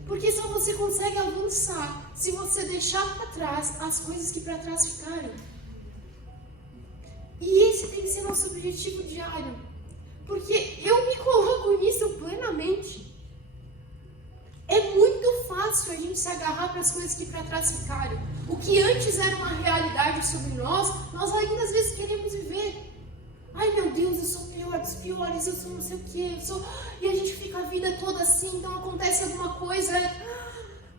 Porque só você consegue avançar se você deixar para trás as coisas que para trás ficaram. E esse tem que ser nosso objetivo diário. Porque eu me coloco nisso plenamente. É muito fácil a gente se agarrar para as coisas que para trás ficaram. O que antes era uma realidade sobre nós ainda às vezes queremos viver. Ai meu Deus, eu sou o pior dos piores, eu sou não sei o que, e a gente fica a vida toda assim, então acontece alguma coisa.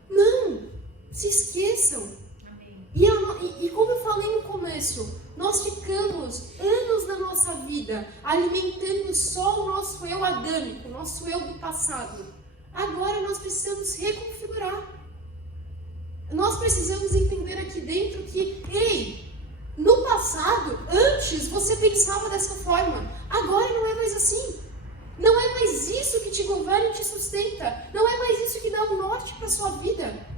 Não, se esqueçam. E como eu falei no começo, nós ficamos anos da nossa vida alimentando só o nosso eu adâmico, o nosso eu do passado. Agora nós precisamos reconfigurar. Nós precisamos entender aqui dentro que, ei, no passado, antes você pensava dessa forma, agora não é mais assim. Não é mais isso que te governa e te sustenta. Não é mais isso que dá um norte para a sua vida.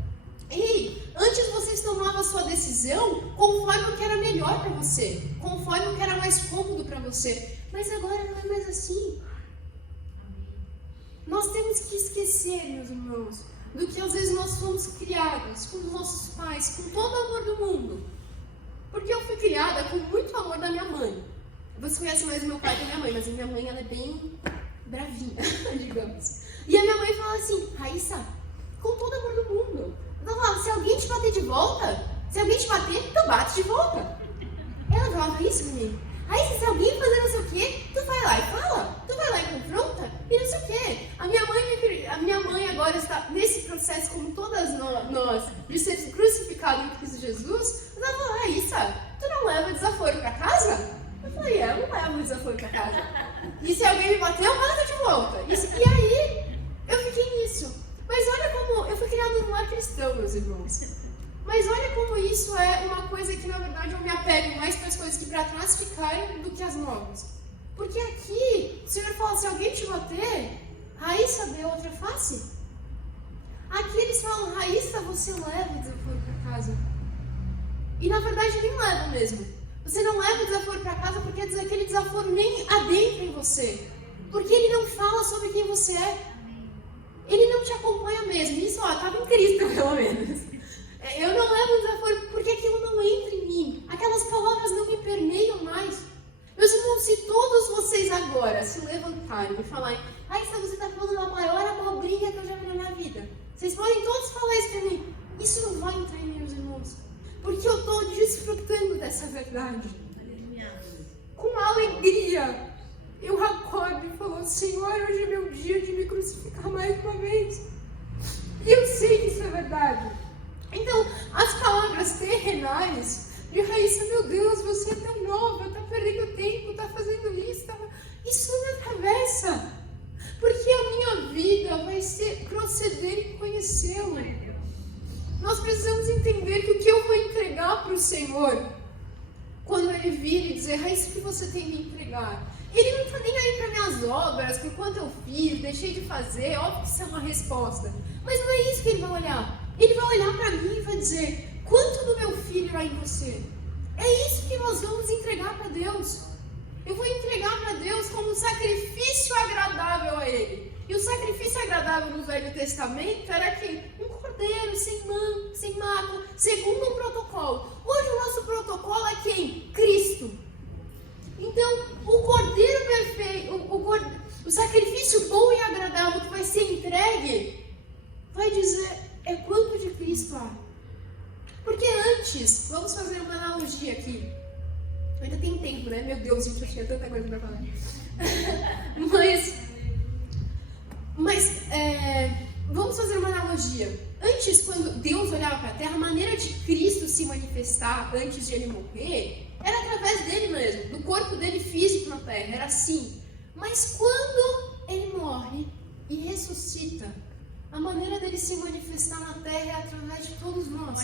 Ei, antes vocês tomavam a sua decisão conforme o que era melhor para você, conforme o que era mais cômodo para você, mas agora não é mais assim. Nós temos que esquecer, meus irmãos, do que às vezes nós fomos criados com os nossos pais, com todo o amor do mundo. Porque eu fui criada com muito amor da minha mãe. Você conhece mais o meu pai que a minha mãe, mas a minha mãe ela é bem bravinha, digamos. E a minha mãe fala assim: Raíssa, com todo o amor do mundo, ela fala: se alguém te bater de volta, se alguém te bater, tu bate de volta. Ela falava isso comigo. Aí se alguém fazer não sei o quê, tu vai lá e fala, tu vai lá e confronta, e não sei o quê. A minha mãe agora está nesse processo, como todas nós, de ser crucificado em Cristo Jesus. Ela falou: Raíssa, tu não leva desaforo para casa? Eu falei: eu não levo desaforo para casa. E se alguém me bater, eu bato de volta. E aí, eu fiquei nisso. Mas olha como eu fui criada num lar cristão. cristão, meus irmãos. Mas olha como isso é uma coisa que, na verdade, eu me apego mais para as coisas que para trás ficaram do que as novas. Porque aqui, o Senhor fala, se alguém te bater, Raíssa, dê outra face. Aqui eles falam, Raíssa, você leva o desaforo para casa. E, na verdade, nem leva mesmo. Você não leva o desaforo para casa porque aquele desaforo nem adentra em você. Porque ele não fala sobre quem você é. Ele não te acompanha mesmo. Isso, estava em Cristo, pelo menos. Eu não levo o desaforo porque aquilo não entra em mim. Aquelas palavras não me permeiam mais. Meus irmãos, se todos vocês agora se levantarem e falarem, Raíssa, você está falando a maior abobrinha que eu já vi na minha vida. Vocês podem todos falar isso para mim. Isso não vai entrar em mim, meus irmãos. Porque eu estou desfrutando dessa verdade. Com alegria. Eu acordo e falo, Senhor, hoje é meu dia de me crucificar mais uma vez. E eu sei que isso é verdade. Então, as palavras terrenais de Raíssa, meu Deus, você é tão nova, está perdendo tempo, está fazendo isso, isso não me atravessa. Porque a minha vida vai ser proceder em conhecê-lo. Nós precisamos entender que o que eu vou entregar para o Senhor, quando Ele vir e dizer, Raíssa, o que você tem me entregar? Ele não está nem aí para minhas obras, por quanto eu fiz, deixei de fazer, óbvio que isso é uma resposta. Mas não é isso que Ele vai olhar. Ele vai olhar para mim e vai dizer, quanto do meu filho há em você? É isso que nós vamos entregar para Deus. Eu vou entregar para Deus como um sacrifício agradável a Ele. E o sacrifício agradável no Velho Testamento era que um cordeiro sem mácula, segundo um protocolo. Hoje o nosso protocolo é quem? Cristo. Então, o cordeiro perfeito, o sacrifício bom e agradável que vai ser entregue, vai dizer, é quanto de Cristo há. Porque antes, vamos fazer uma analogia aqui. Ainda tem tempo, né? Meu Deus, gente, eu tinha tanta coisa para falar. Vamos fazer uma analogia. Antes, quando Deus olhava para a terra, a maneira de Cristo se manifestar antes de Ele morrer era através dele mesmo, do corpo dele físico na terra, era assim. Mas quando Ele morre e ressuscita, a maneira dele se manifestar na terra é através de todos nós.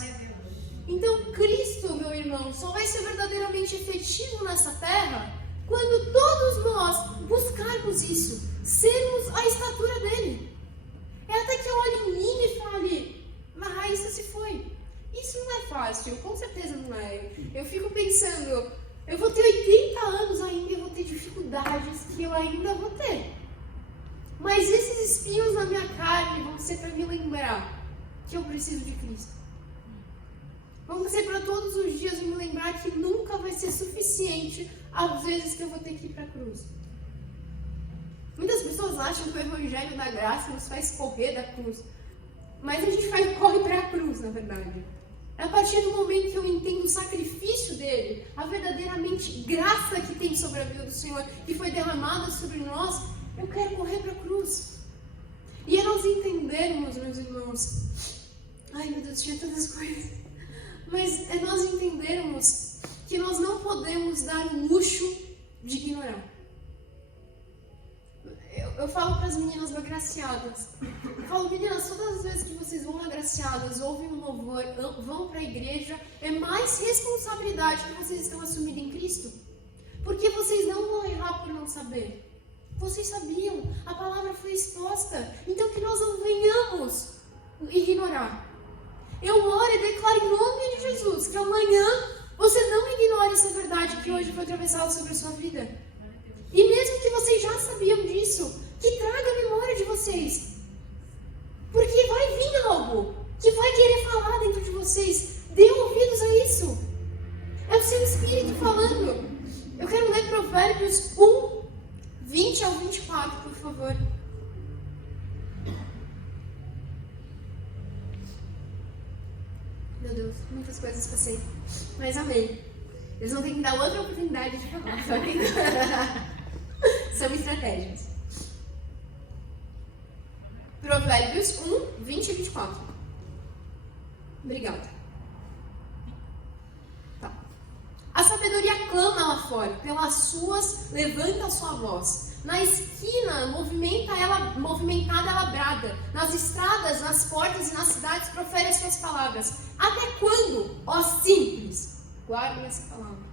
Então, Cristo, meu irmão, só vai ser verdadeiramente efetivo nessa terra quando todos nós buscarmos isso, sermos a estatura dele. É até que eu olhe em mim e fale, mas Raíssa se foi. Isso não é fácil, com certeza não é. Eu fico pensando, eu vou ter 80 anos ainda e eu vou ter dificuldades que eu ainda vou ter. Mas esses espinhos na minha carne vão ser para me lembrar que eu preciso de Cristo. Vão ser para todos os dias me lembrar que nunca vai ser suficiente às vezes que eu vou ter que ir para a cruz. Muitas pessoas acham que o Evangelho da Graça nos faz correr da cruz. Mas a gente corre para a cruz, na verdade. É a partir do momento que eu entendo o sacrifício dele, a verdadeiramente graça que tem sobre a vida do Senhor, que foi derramada sobre nós, eu quero correr para a cruz. E é nós entendermos, meus irmãos, ai meu Deus, tinha tantas coisas, mas é nós entendermos que nós não podemos dar o luxo de ignorar. Eu falo para as meninas do Agraciadas, eu falo, meninas, todas as vezes que vocês vão Agraciadas, ouvem um louvor, vão para a igreja, é mais responsabilidade que vocês estão assumindo em Cristo, porque vocês não vão errar por não saber. Vocês sabiam, a palavra foi exposta, então que nós não venhamos ignorar. Eu oro e declaro em nome de Jesus que amanhã você não ignore essa verdade que hoje foi atravessada sobre a sua vida. E mesmo que vocês já sabiam disso, que traga a memória de vocês. Porque vai vir algo que vai querer falar dentro de vocês. Dê ouvidos a isso. É o seu Espírito falando. Eu quero ler Provérbios 1, 20 ao 24, por favor. Meu Deus, muitas coisas passei. Mas amém. Eles vão ter que dar outra oportunidade de falar, sabe? São estratégias. Provérbios 1, 20 e 24. Obrigada. Tá. A sabedoria clama lá fora, pelas suas levanta a sua voz. Na esquina, movimentada ela brada. Nas estradas, nas portas e nas cidades profere as suas palavras. Até quando, ó simples? Guardem essa palavra.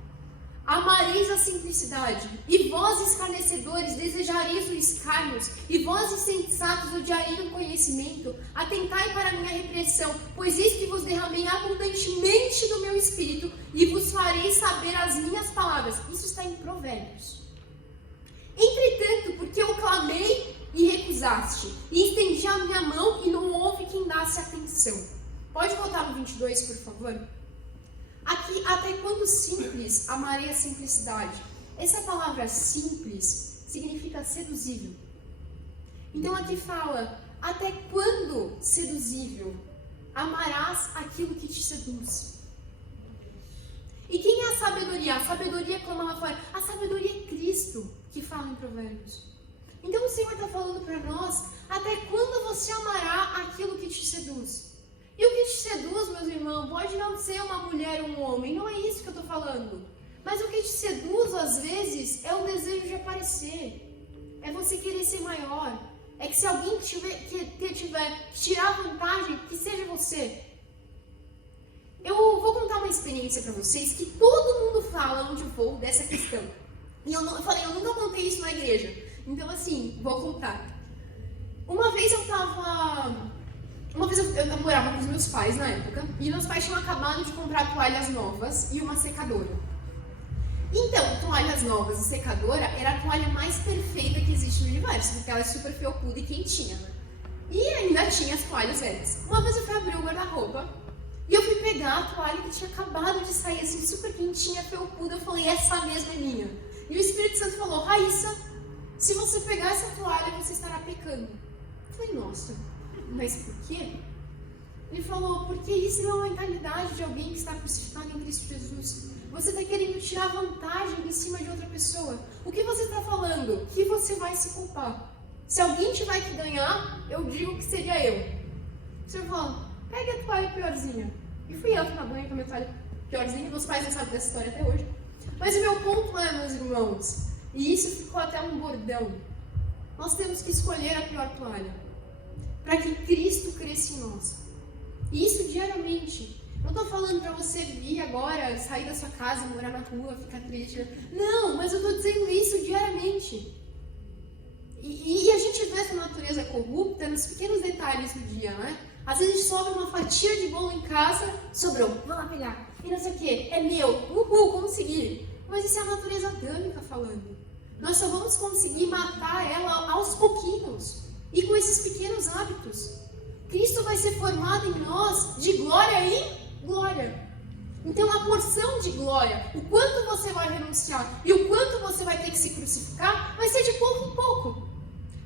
Amareis a simplicidade, e vós escarnecedores desejareis o escárnio, e vós insensatos odiareis o conhecimento. Atentai para a minha repreensão, pois eis que vos derramei abundantemente do meu espírito, e vos farei saber as minhas palavras. Isso está em Provérbios. Entretanto, porque eu clamei e recusaste, e estendi a minha mão e não houve quem desse atenção. Pode voltar no 22, por favor? Aqui, até quando simples, amarei a simplicidade. Essa palavra simples significa seduzível. Então aqui fala, até quando seduzível, amarás aquilo que te seduz. E quem é a sabedoria? A sabedoria, como ela fala, a sabedoria é Cristo, que fala em Provérbios. Então o Senhor está falando para nós, até quando você amará aquilo que te seduz? E o que te seduz, meus irmãos, pode não ser uma mulher ou um homem, não é isso que eu estou falando. Mas o que te seduz, às vezes, é o desejo de aparecer. É você querer ser maior. É que se alguém tiver que tirar vantagem, que seja você. Eu vou contar uma experiência para vocês que todo mundo fala onde eu vou dessa questão. E eu nunca contei isso na igreja. Então, assim, vou contar. Uma vez eu morava com os meus pais na época, e meus pais tinham acabado de comprar toalhas novas e uma secadora. Então, toalhas novas e secadora era a toalha mais perfeita que existe no universo, porque ela é super felpuda e quentinha, né? E ainda tinha as toalhas velhas. Uma vez eu fui abrir o guarda-roupa, e eu fui pegar a toalha que tinha acabado de sair, assim, super quentinha, felpuda. Eu falei, essa mesma é minha. E o Espírito Santo falou, Raíssa, se você pegar essa toalha, você estará pecando. Eu falei, nossa, mas por quê? Ele falou, porque isso não é a mentalidade de alguém que está crucificado em Cristo Jesus. Você está querendo tirar vantagem em cima de outra pessoa. O que você está falando? Que você vai se culpar. Se alguém tiver que ganhar, eu digo que seria eu. O Senhor falou, pega a toalha piorzinha. E fui eu tomar banho com a minha toalha piorzinha. Meus pais não sabem dessa história até hoje. Mas o meu ponto é, meus irmãos, e isso ficou até um bordão, nós temos que escolher a pior toalha, para que Cristo cresça em nós. E isso diariamente. Não estou falando para você vir agora, sair da sua casa, morar na rua, ficar triste. Não, mas eu estou dizendo isso diariamente. E a gente vê essa natureza corrupta nos pequenos detalhes do dia, né? Às vezes sobra uma fatia de bolo em casa, sobrou, vou lá pegar. E não sei o que, é meu, consegui. Mas isso é a natureza adâmica falando. Nós só vamos conseguir matar ela aos pouquinhos. E com esses pequenos hábitos. Cristo vai ser formado em nós de glória em glória. Então a porção de glória, o quanto você vai renunciar e o quanto você vai ter que se crucificar, vai ser de pouco em pouco.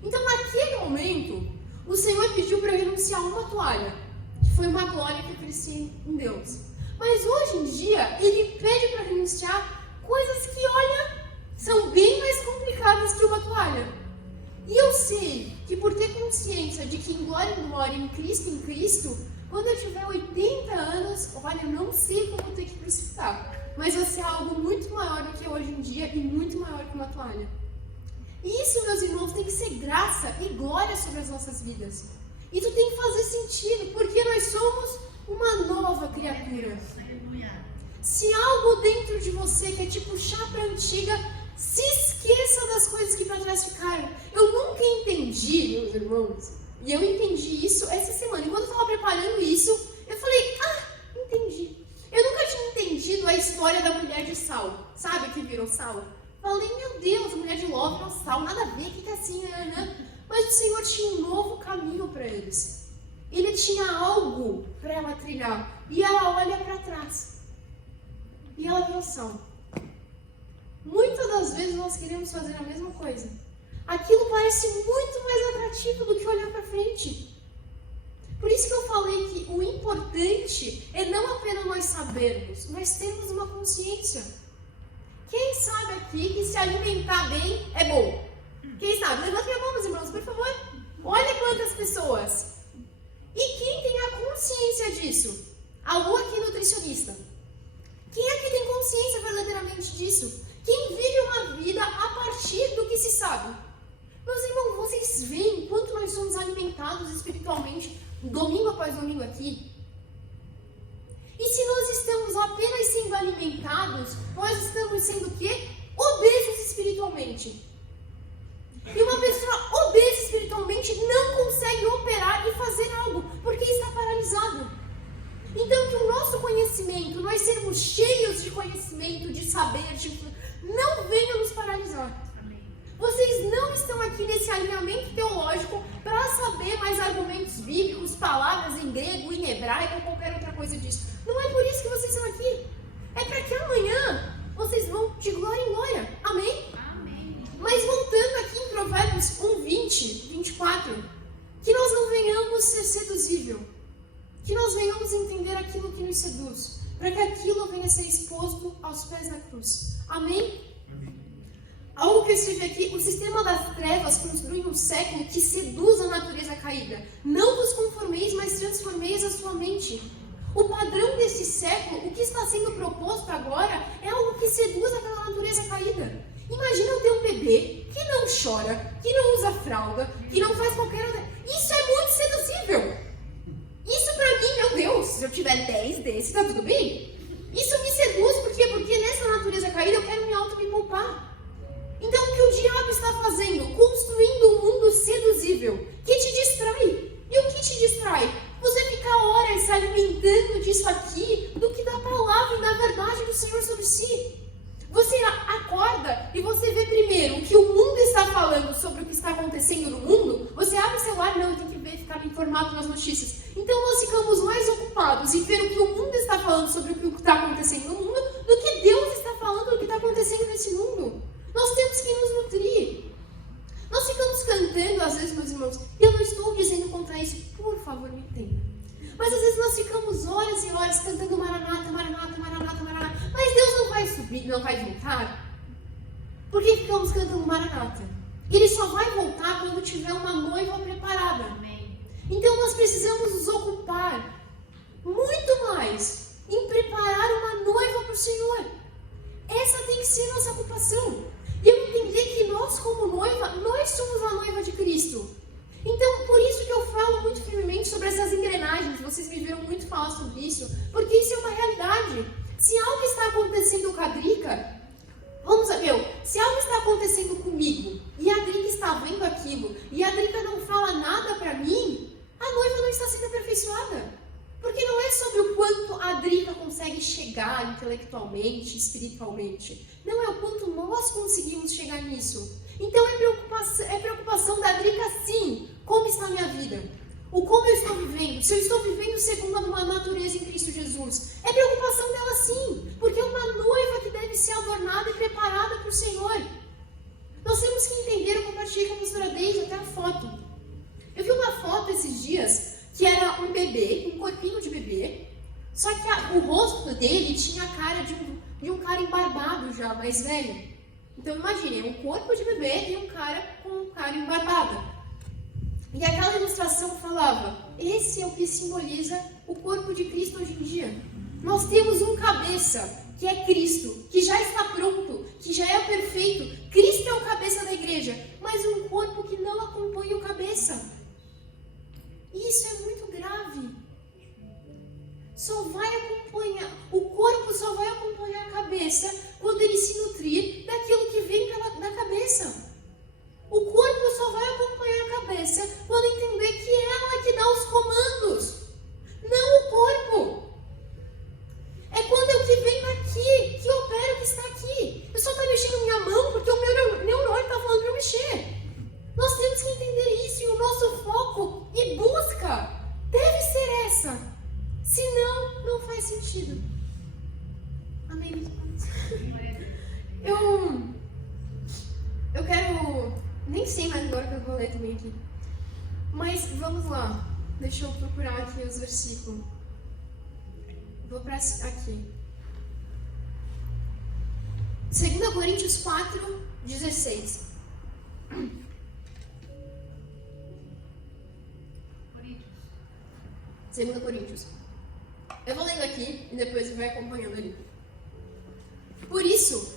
Então naquele momento, o Senhor pediu para eu renunciar uma toalha, que foi uma glória que eu cresci em Deus. Mas hoje em dia, Ele pede para renunciar coisas que, olha, são bem mais complicadas que uma toalha. E eu sei que por ter consciência de que em glória, em Cristo, quando eu tiver 80 anos, olha, eu não sei como eu ter que crucificar, mas vai ser algo muito maior do que hoje em dia e muito maior que uma toalha. E isso, meus irmãos, tem que ser graça e glória sobre as nossas vidas. Isso tem que fazer sentido, porque nós somos uma nova criatura. Se algo dentro de você quer te puxar para a antiga, se esqueça das coisas que para trás ficaram. Eu nunca entendi, meus irmãos, e eu entendi isso essa semana. Enquanto eu estava preparando isso, eu falei, entendi. Eu nunca tinha entendido a história da mulher de Saul, sabe, que virou Saul? Falei, meu Deus, a mulher de Ló virou Saul, nada a ver, que assim, né? Mas o Senhor tinha um novo caminho para eles. Ele tinha algo para ela trilhar. E ela olha para trás. E ela virou Saul. Muitas das vezes nós queremos fazer a mesma coisa. Aquilo parece muito mais atrativo do que olhar para frente. Por isso que eu falei que o importante é não apenas nós sabermos, mas termos uma consciência. Quem sabe aqui que se alimentar bem é bom? Quem sabe? Levanta a mão, meus irmãos, por favor. Olha quantas pessoas. E quem tem a consciência disso? A Lu aqui, nutricionista. Quem aqui tem consciência verdadeiramente exatamente disso. Quem vive uma vida a partir do que se sabe? Meus irmãos, vocês veem quanto nós somos alimentados espiritualmente, domingo após domingo aqui? E se nós estamos apenas sendo alimentados, nós estamos sendo o quê? Obesos espiritualmente. E uma pessoa obesa espiritualmente não consegue operar e fazer algo, porque está paralisado. Então, que o nosso conhecimento, nós sermos cheios de conhecimento, de saber, não venha nos paralisar. Vocês não estão aqui nesse alinhamento teológico para saber mais argumentos bíblicos, palavras em grego, em hebraico ou qualquer outra coisa disso. Não é por isso que vocês estão aqui. É para que amanhã vocês vão de glória em glória. Amém? Amém. Mas voltando aqui em Provérbios 1, 20, 24, que nós não venhamos ser seduzível. Que nós venhamos entender aquilo que nos seduz, para que aquilo venha a ser exposto aos pés da cruz. Amém? Algo que eu escrevi aqui: o sistema das trevas construi um século que seduz a natureza caída. Não vos conformeis, mas transformeis a sua mente. O padrão desse século, o que está sendo proposto agora, é algo que seduz aquela natureza caída. Imagina eu ter um bebê que não chora, que não usa fralda, que não faz qualquer outra... Isso é muito seduzível. Isso pra mim, meu Deus, se eu tiver 10 desses, tá tudo bem? Isso me seduz, por quê? Porque nessa natureza caída eu quero me poupar. Então o que o diabo está fazendo? Construindo um mundo seduzível, que te distrai. E o que te distrai? Você ficar horas se alimentando disso aqui, do que da palavra e da verdade do Senhor sobre si. Você acorda e você vê primeiro o que o mundo está falando sobre o que está acontecendo no mundo. Você abre o celular, não, eu tenho que ver, ficar informado nas notícias. Então nós ficamos mais ocupados em ver o que o mundo está falando sobre o que está acontecendo no mundo, do que Deus está falando do que está acontecendo nesse mundo. Nós temos que nos nutrir. Nós ficamos cantando, às vezes, meus irmãos, e eu não estou dizendo contra isso, por favor, me entenda. Mas às vezes nós ficamos horas e horas cantando Maranata, Maranata, Maranata, Maranata. Mas Deus não vai subir, não vai voltar? Por que ficamos cantando Maranata? Ele só vai voltar quando tiver uma noiva preparada. Amém. Então nós precisamos nos ocupar muito mais em preparar uma noiva para o Senhor. Essa tem que ser nossa ocupação. E eu entendi que nós, como noiva, nós somos a noiva de Cristo. Então, por isso que eu falo muito firmemente sobre essas engrenagens. Vocês me viram muito falar sobre isso, porque isso é uma realidade. Se algo está acontecendo com a Drica, vamos ver, se algo está acontecendo comigo, e a Drica está vendo aquilo, e a Drica não fala nada para mim, a noiva não está sendo aperfeiçoada. Porque não é sobre o quanto a Drica consegue chegar intelectualmente, espiritualmente. Não é o quanto nós conseguimos chegar nisso. Então é preocupação da Drica, sim, como está a minha vida. O como eu estou vivendo. Se eu estou vivendo segundo uma natureza em Cristo Jesus. É preocupação dela, sim. Porque é uma noiva que deve ser adornada e preparada para o Senhor. Nós temos que entender, eu compartilhei com a pastora Deise até a foto. Eu vi uma foto esses dias que era um bebê, um corpinho de bebê, só que o rosto dele tinha a cara de um cara embarbado já, mais velho. Então imagine, um corpo de bebê e um cara com cara embarbada. E aquela ilustração falava, esse é o que simboliza o corpo de Cristo hoje em dia. Nós temos um cabeça, que é Cristo, que já está pronto, que já é perfeito. Cristo é o cabeça da igreja, mas um corpo que não acompanha o cabeça. Isso é muito grave. Só vai acompanhar, o corpo só vai acompanhar a cabeça quando ele se nutrir daquilo que vem da cabeça. O corpo só vai acompanhar a cabeça quando entender que é ela que dá os comandos, não o corpo. É quando o que vem daqui, que opera o que está aqui. Eu só estou mexendo minha mão porque o meu neurônio está falando para eu mexer. Nós temos que entender isso e o nosso foco e busca deve ser essa. Senão, não faz sentido. Amém? Eu quero... Nem sei mais agora que eu vou ler também aqui. Mas vamos lá. Deixa eu procurar aqui os versículos. Vou para aqui. 2 Coríntios 4, 16. Coríntios. Eu vou lendo aqui e depois vai acompanhando ali. Por isso,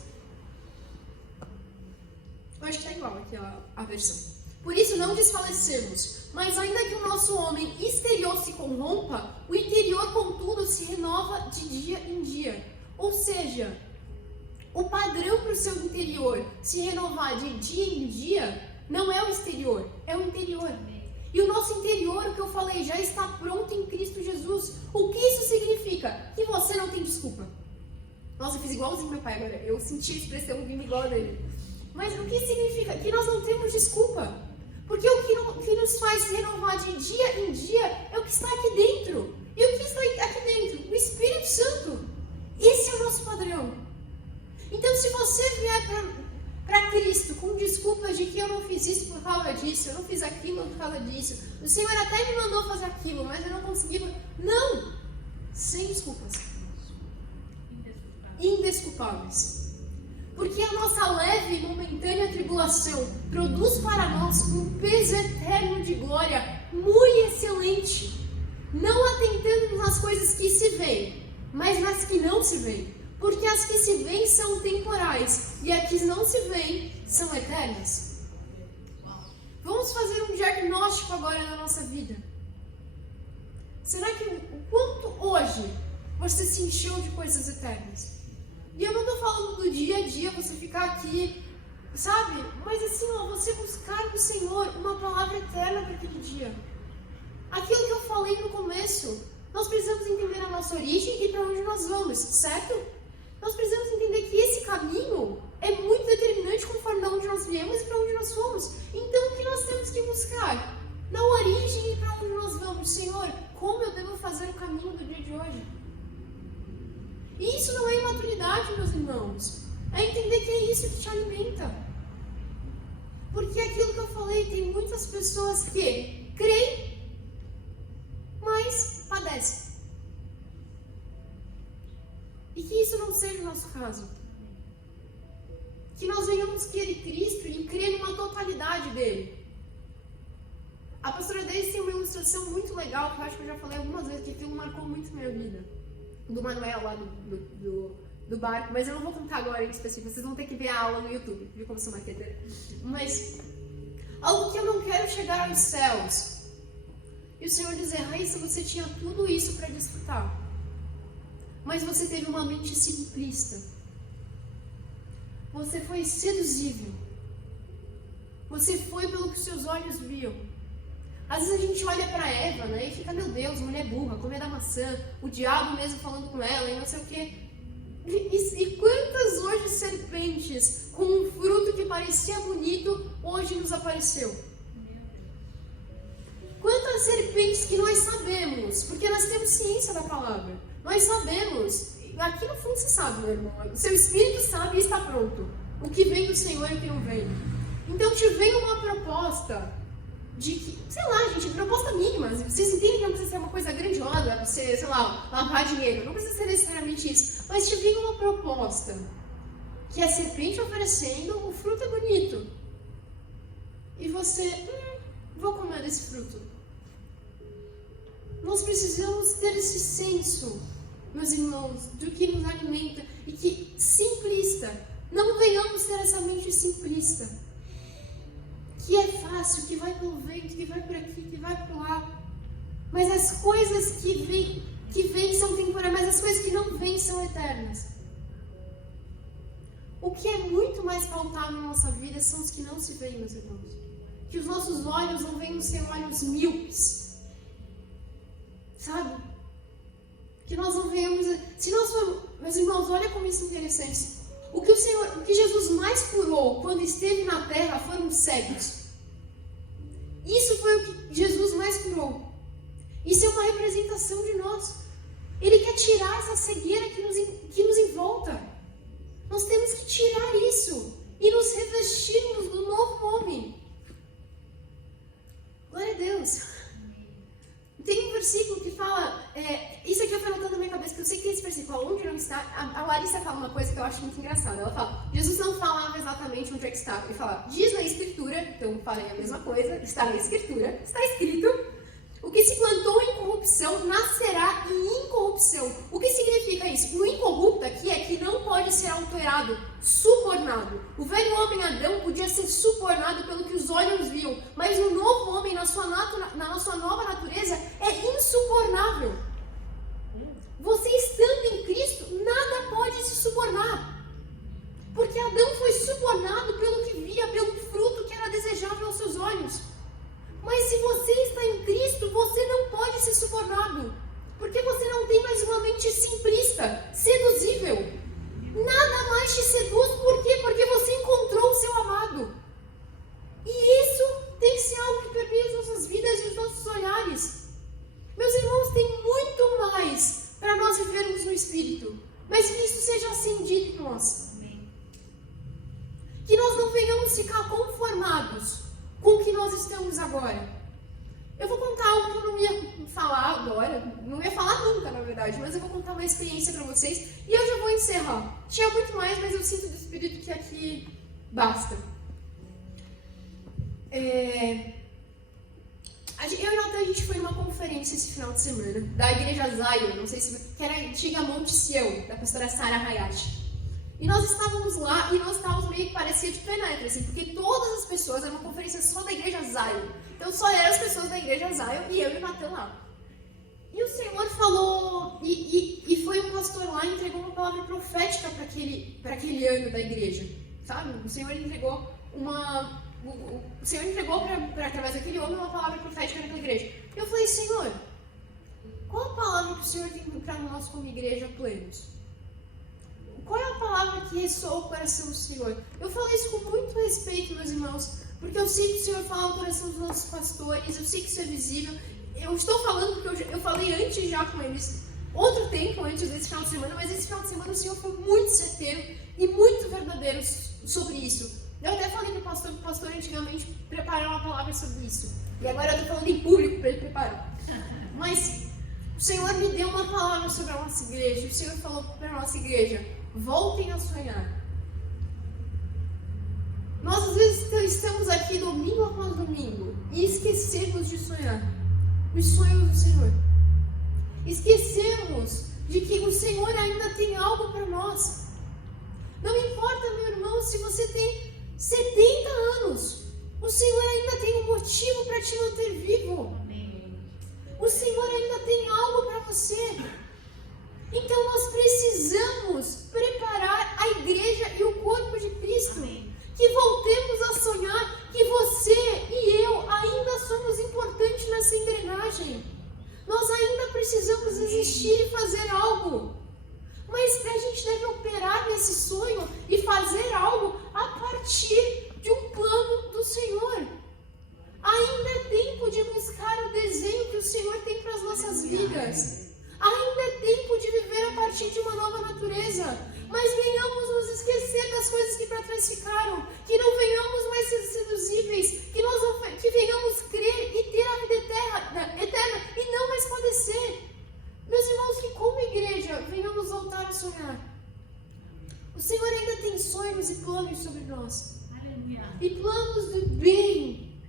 eu acho que está igual aqui a versão. Por isso não desfalecemos, mas ainda que o nosso homem exterior se corrompa, o interior, contudo, se renova de dia em dia. Ou seja, o padrão para o seu interior se renovar de dia em dia não é o exterior, é o interior. E o nosso interior, o que eu falei, já está pronto em Cristo Jesus. O que isso significa? Que você não tem desculpa. Nossa, eu fiz igualzinho meu pai agora. Eu senti a expressão vindo igual dele. Mas o que significa? Que nós não temos desculpa. Porque o que nos faz renovar de dia em dia é o que está aqui dentro. E o que está aqui dentro? O Espírito Santo. Esse é o nosso padrão. Então, se você vier para Cristo com desculpas de que eu não fiz isso por causa disso, eu não fiz aquilo por causa disso, o Senhor até me mandou fazer aquilo, mas eu não consegui. Não! Sem desculpas. Indesculpáveis. Porque a nossa leve e momentânea tribulação produz para nós um peso eterno de glória muito excelente, não atentando nas coisas que se veem, mas nas que não se veem. Porque as que se veem são temporais e as que não se veem são eternas. Vamos fazer um diagnóstico agora na nossa vida. Será que o quanto hoje você se encheu de coisas eternas? E eu não estou falando do dia a dia, você ficar aqui, sabe? Mas assim, ó, você buscar do Senhor uma palavra eterna para aquele dia. Aquilo que eu falei no começo, nós precisamos entender a nossa origem e para onde nós vamos, certo? Nós precisamos entender que esse caminho é muito determinante conforme de onde nós viemos e para onde nós fomos. Então, o que nós temos que buscar? Na origem e para onde nós vamos. Senhor, como eu devo fazer o caminho do dia de hoje? E isso não é imaturidade, meus irmãos. É entender que é isso que te alimenta. Porque aquilo que eu falei, tem muitas pessoas que creem, mas padecem. E que isso não seja o nosso caso. Que nós venhamos querer Cristo e crer numa totalidade dele. A pastora Deise tem uma ilustração muito legal, que eu acho que eu já falei algumas vezes, que aquilo marcou muito minha vida. Do Manuel lá do barco, mas eu não vou contar agora em específico, vocês vão ter que ver a aula no YouTube, viu como eu sou marqueteira. Mas, algo que eu não quero chegar aos céus. E o Senhor dizer, Raíssa, você tinha tudo isso para desfrutar. Mas você teve uma mente simplista. Você foi seduzível. Você foi pelo que seus olhos viam. Às vezes a gente olha para Eva, né, e fica, meu Deus, mulher burra, comer da maçã, o diabo mesmo falando com ela e não sei o quê. E quantas hoje serpentes com um fruto que parecia bonito, hoje nos apareceu? Quantas serpentes que nós sabemos, porque nós temos ciência da palavra. Nós sabemos, aqui no fundo você sabe, meu irmão, o seu espírito sabe e está pronto. O que vem do Senhor e o que não vem. Então te vem uma proposta de que, sei lá, gente, proposta mínima. Vocês entendem que não precisa ser uma coisa grandiosa, você, sei lá, lavar dinheiro. Não precisa ser necessariamente isso. Mas te vem uma proposta que é a serpente oferecendo, o fruto é bonito. E você, vou comer desse fruto. Nós precisamos ter esse senso, meus irmãos, do que nos alimenta e que simplista. Não venhamos ter essa mente simplista, que é fácil, que vai pelo vento, que vai por aqui, que vai por lá. Mas as coisas que vêm são temporárias, mas as coisas que não vêm são eternas. O que é muito mais pautável na nossa vida são os que não se veem, meus irmãos. Que os nossos olhos não venham ser olhos míopes. Sabe? Que nós não venhamos... Se nós formos... Meus irmãos, olha como isso é interessante. O que Jesus mais curou quando esteve na terra foram os cegos. Isso foi o que Jesus mais curou. Isso é uma representação de nós. Ele quer tirar essa cegueira que nos envolta. Nós temos que tirar isso e nos revestirmos do novo homem. Glória a Deus. Tem um versículo que fala, isso aqui eu fui anotando na minha cabeça, porque eu sei que esse versículo, onde não está, a Larissa fala uma coisa que eu acho muito engraçada. Ela fala, Jesus não falava exatamente onde é que está. Ele fala, diz na Escritura, então falei a mesma coisa, está na Escritura, está escrito, o que se plantou em corrupção nascerá em incorrupção. O que significa isso? O incorrupto aqui é que não pode ser considerado subornado. O velho homem Adão podia ser subornado pelo que os olhos viam, mas o novo homem, na sua nova natureza, é insubornável. Você estando em Cristo, nada pode se subornar. Porque Adão foi subornado pelo que via, pelo fruto que era desejável aos seus olhos. Mas se você está em Cristo, você não pode ser subornado. Porque você não tem mais uma mente simplista, seduzível. Nada mais te seduz, por quê? Porque você encontrou o seu amado. E isso tem que ser algo que permeia as nossas vidas e os nossos olhares. Meus irmãos, tem muito mais para nós vivermos no Espírito. Mas que isso seja acendido em nós. Que nós não venhamos ficar conformados com o que nós estamos agora. Eu vou contar algo que eu não ia falar agora, não ia falar nunca, na verdade, mas eu vou contar uma experiência para vocês e eu já vou encerrar. Tinha muito mais, mas eu sinto do Espírito que aqui basta. Eu e a Natan, a gente foi numa conferência esse final de semana, da Igreja Zion, não sei se que era a antiga Monte Sião, da pastora Sarah Hayat. E nós estávamos lá e nós estávamos meio que parecia de penetra, assim, porque todas as pessoas, era uma conferência só da Igreja Zion. Então só eram as pessoas da Igreja Zion e eu e o Natan lá. E o Senhor falou, e foi um pastor lá e entregou uma palavra profética para aquele ano da igreja, sabe? O Senhor entregou através daquele homem uma palavra profética naquela igreja. Eu falei, Senhor, qual a palavra que o Senhor tem para nós como igreja plenos? Qual é a palavra que ressoa o coração do Senhor? Eu falei isso com muito respeito, meus irmãos, porque eu sei que o Senhor fala o coração dos nossos pastores, eu sei que isso é visível. Eu estou falando porque eu falei antes já com eles, outro tempo antes desse final de semana, mas esse final de semana o Senhor foi muito certeiro e muito verdadeiro sobre isso. Eu até falei para o pastor antigamente preparar uma palavra sobre isso. E agora eu estou falando em público para ele preparar. Mas o Senhor me deu uma palavra sobre a nossa igreja. O Senhor falou para a nossa igreja, voltem a sonhar. Nós às vezes estamos aqui domingo após domingo e esquecemos de sonhar os sonhos do Senhor. Esquecemos de que o Senhor ainda tem algo para nós. Não importa, meu irmão, se você tem 70 anos, o Senhor ainda tem um motivo para te manter vivo. O Senhor ainda tem algo para você. Então nós precisamos preparar a igreja e o corpo de Cristo. Que voltemos a sonhar que você e eu ainda somos importantes nessa engrenagem. Nós ainda precisamos existir e fazer algo. Mas a gente deve operar nesse sonho e fazer algo a partir de um plano do Senhor. Ainda é tempo de buscar o desenho que o Senhor tem para as nossas vidas. Ainda é tempo de viver a partir de uma nova natureza. Mas venhamos nos esquecer das coisas que para trás ficaram. Que não venhamos mais ser seduzíveis. Que venhamos crer e ter a vida eterna e não mais padecer. Meus irmãos, que como igreja venhamos voltar a sonhar. O Senhor ainda tem sonhos e planos sobre nós. Aleluia. E planos de bem,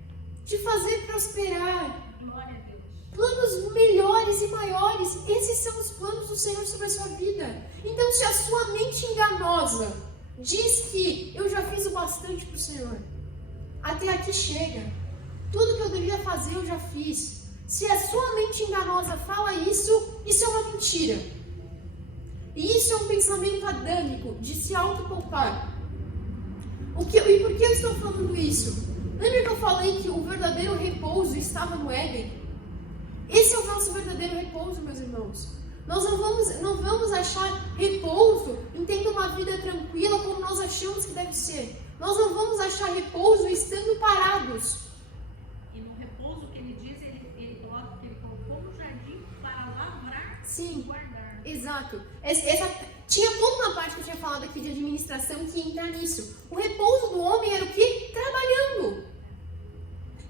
de fazer prosperar. Glória a Deus. Planos melhores e maiores. Esses são os planos do Senhor sobre a sua vida. Então, se a sua mente enganosa diz que eu já fiz o bastante para o Senhor, até aqui chega. Tudo que eu devia fazer eu já fiz. Se a sua mente enganosa fala isso, isso é uma mentira. E isso é um pensamento adâmico de se autoculpar. E por que eu estou falando isso? Lembra que eu falei que o verdadeiro repouso estava no Éden? Esse é o nosso verdadeiro repouso, meus irmãos. Nós não vamos achar repouso em tendo uma vida tranquila como nós achamos que deve ser. Nós não vamos achar repouso estando parados. E no repouso que ele diz, ele coloca que ele colocou no jardim para lavrar e guardar. Exato. Tinha toda uma parte que eu tinha falado aqui de administração que entra nisso. O repouso do homem era o quê? Trabalhando.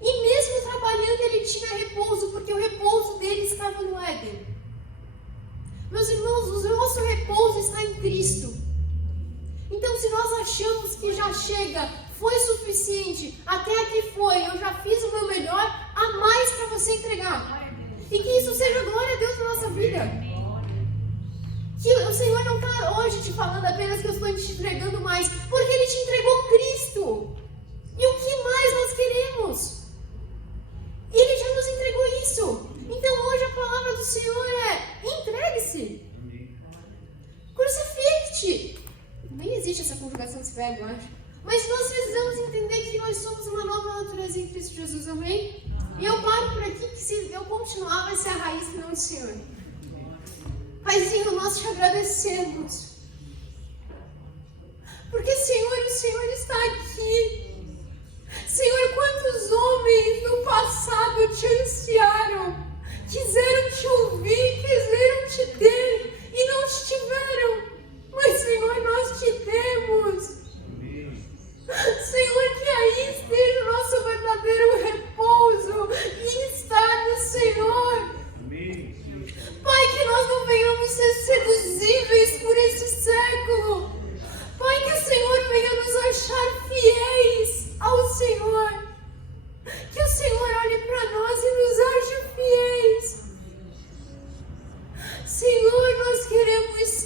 E mesmo trabalhando ele tinha repouso, porque o repouso dele estava no Éden. Meus irmãos, o nosso repouso está em Cristo. Então, se nós achamos que já chega, foi suficiente, até aqui foi, eu já fiz o meu melhor, há mais para você entregar. E que isso seja glória a Deus na nossa vida. Que o Senhor não está hoje te falando apenas que eu estou te entregando mais? Porque Ele te entregou Cristo. E o que mais nós queremos? Ele já nos entregou isso. Então hoje a palavra do Senhor é: entregue-se. Crucifix-te. Nem existe essa conjugação desse verbo, eu acho. Mas nós precisamos entender que nós somos uma nova natureza em Cristo Jesus, amém? E eu paro por aqui, que se eu continuar vai ser a raiz que não o Senhor. Paizinho, nós te agradecemos. Porque, Senhor, o Senhor está aqui. Senhor, quantos homens no passado te ansiaram, quiseram te ouvir, quiseram te ter e não te tiveram. Mas, Senhor, nós te temos. Senhor, que aí esteja o nosso verdadeiro repouso e estar no Senhor. Pai, que nós não venhamos ser seduzíveis por esse século. Pai, que o Senhor venha nos achar fiéis ao Senhor. Que o Senhor olhe para nós e nos ache fiéis. Senhor, nós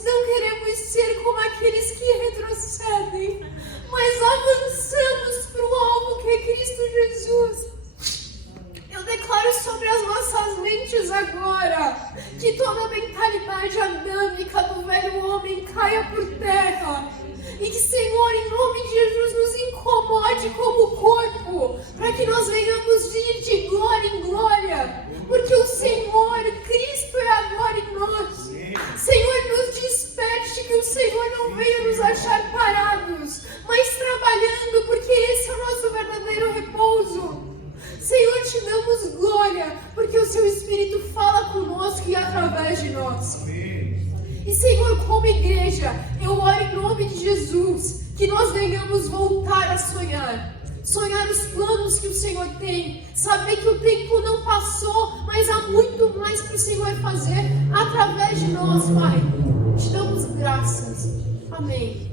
não queremos ser como aqueles que retrocedem, mas avançamos para o alvo que é Cristo Jesus. Eu declaro sobre as nossas mentes agora que toda mentalidade adâmica do velho homem caia por terra. E que, Senhor, em nome de Jesus, nos incomode como corpo, para que nós venhamos ir de glória em glória, porque o Senhor, Cristo é agora em nós. Senhor, nos desperte, que o Senhor não venha nos achar parados, mas trabalhando, porque esse é o nosso verdadeiro repouso. Senhor, te damos glória, porque o Seu Espírito fala conosco e através de nós. E, Senhor, como igreja, eu oro em nome de Jesus, que nós venhamos voltar a sonhar os planos que o Senhor tem, saber que o tempo não passou, mas há muito mais para o Senhor fazer através de nós, Pai. Te damos graças. Amém.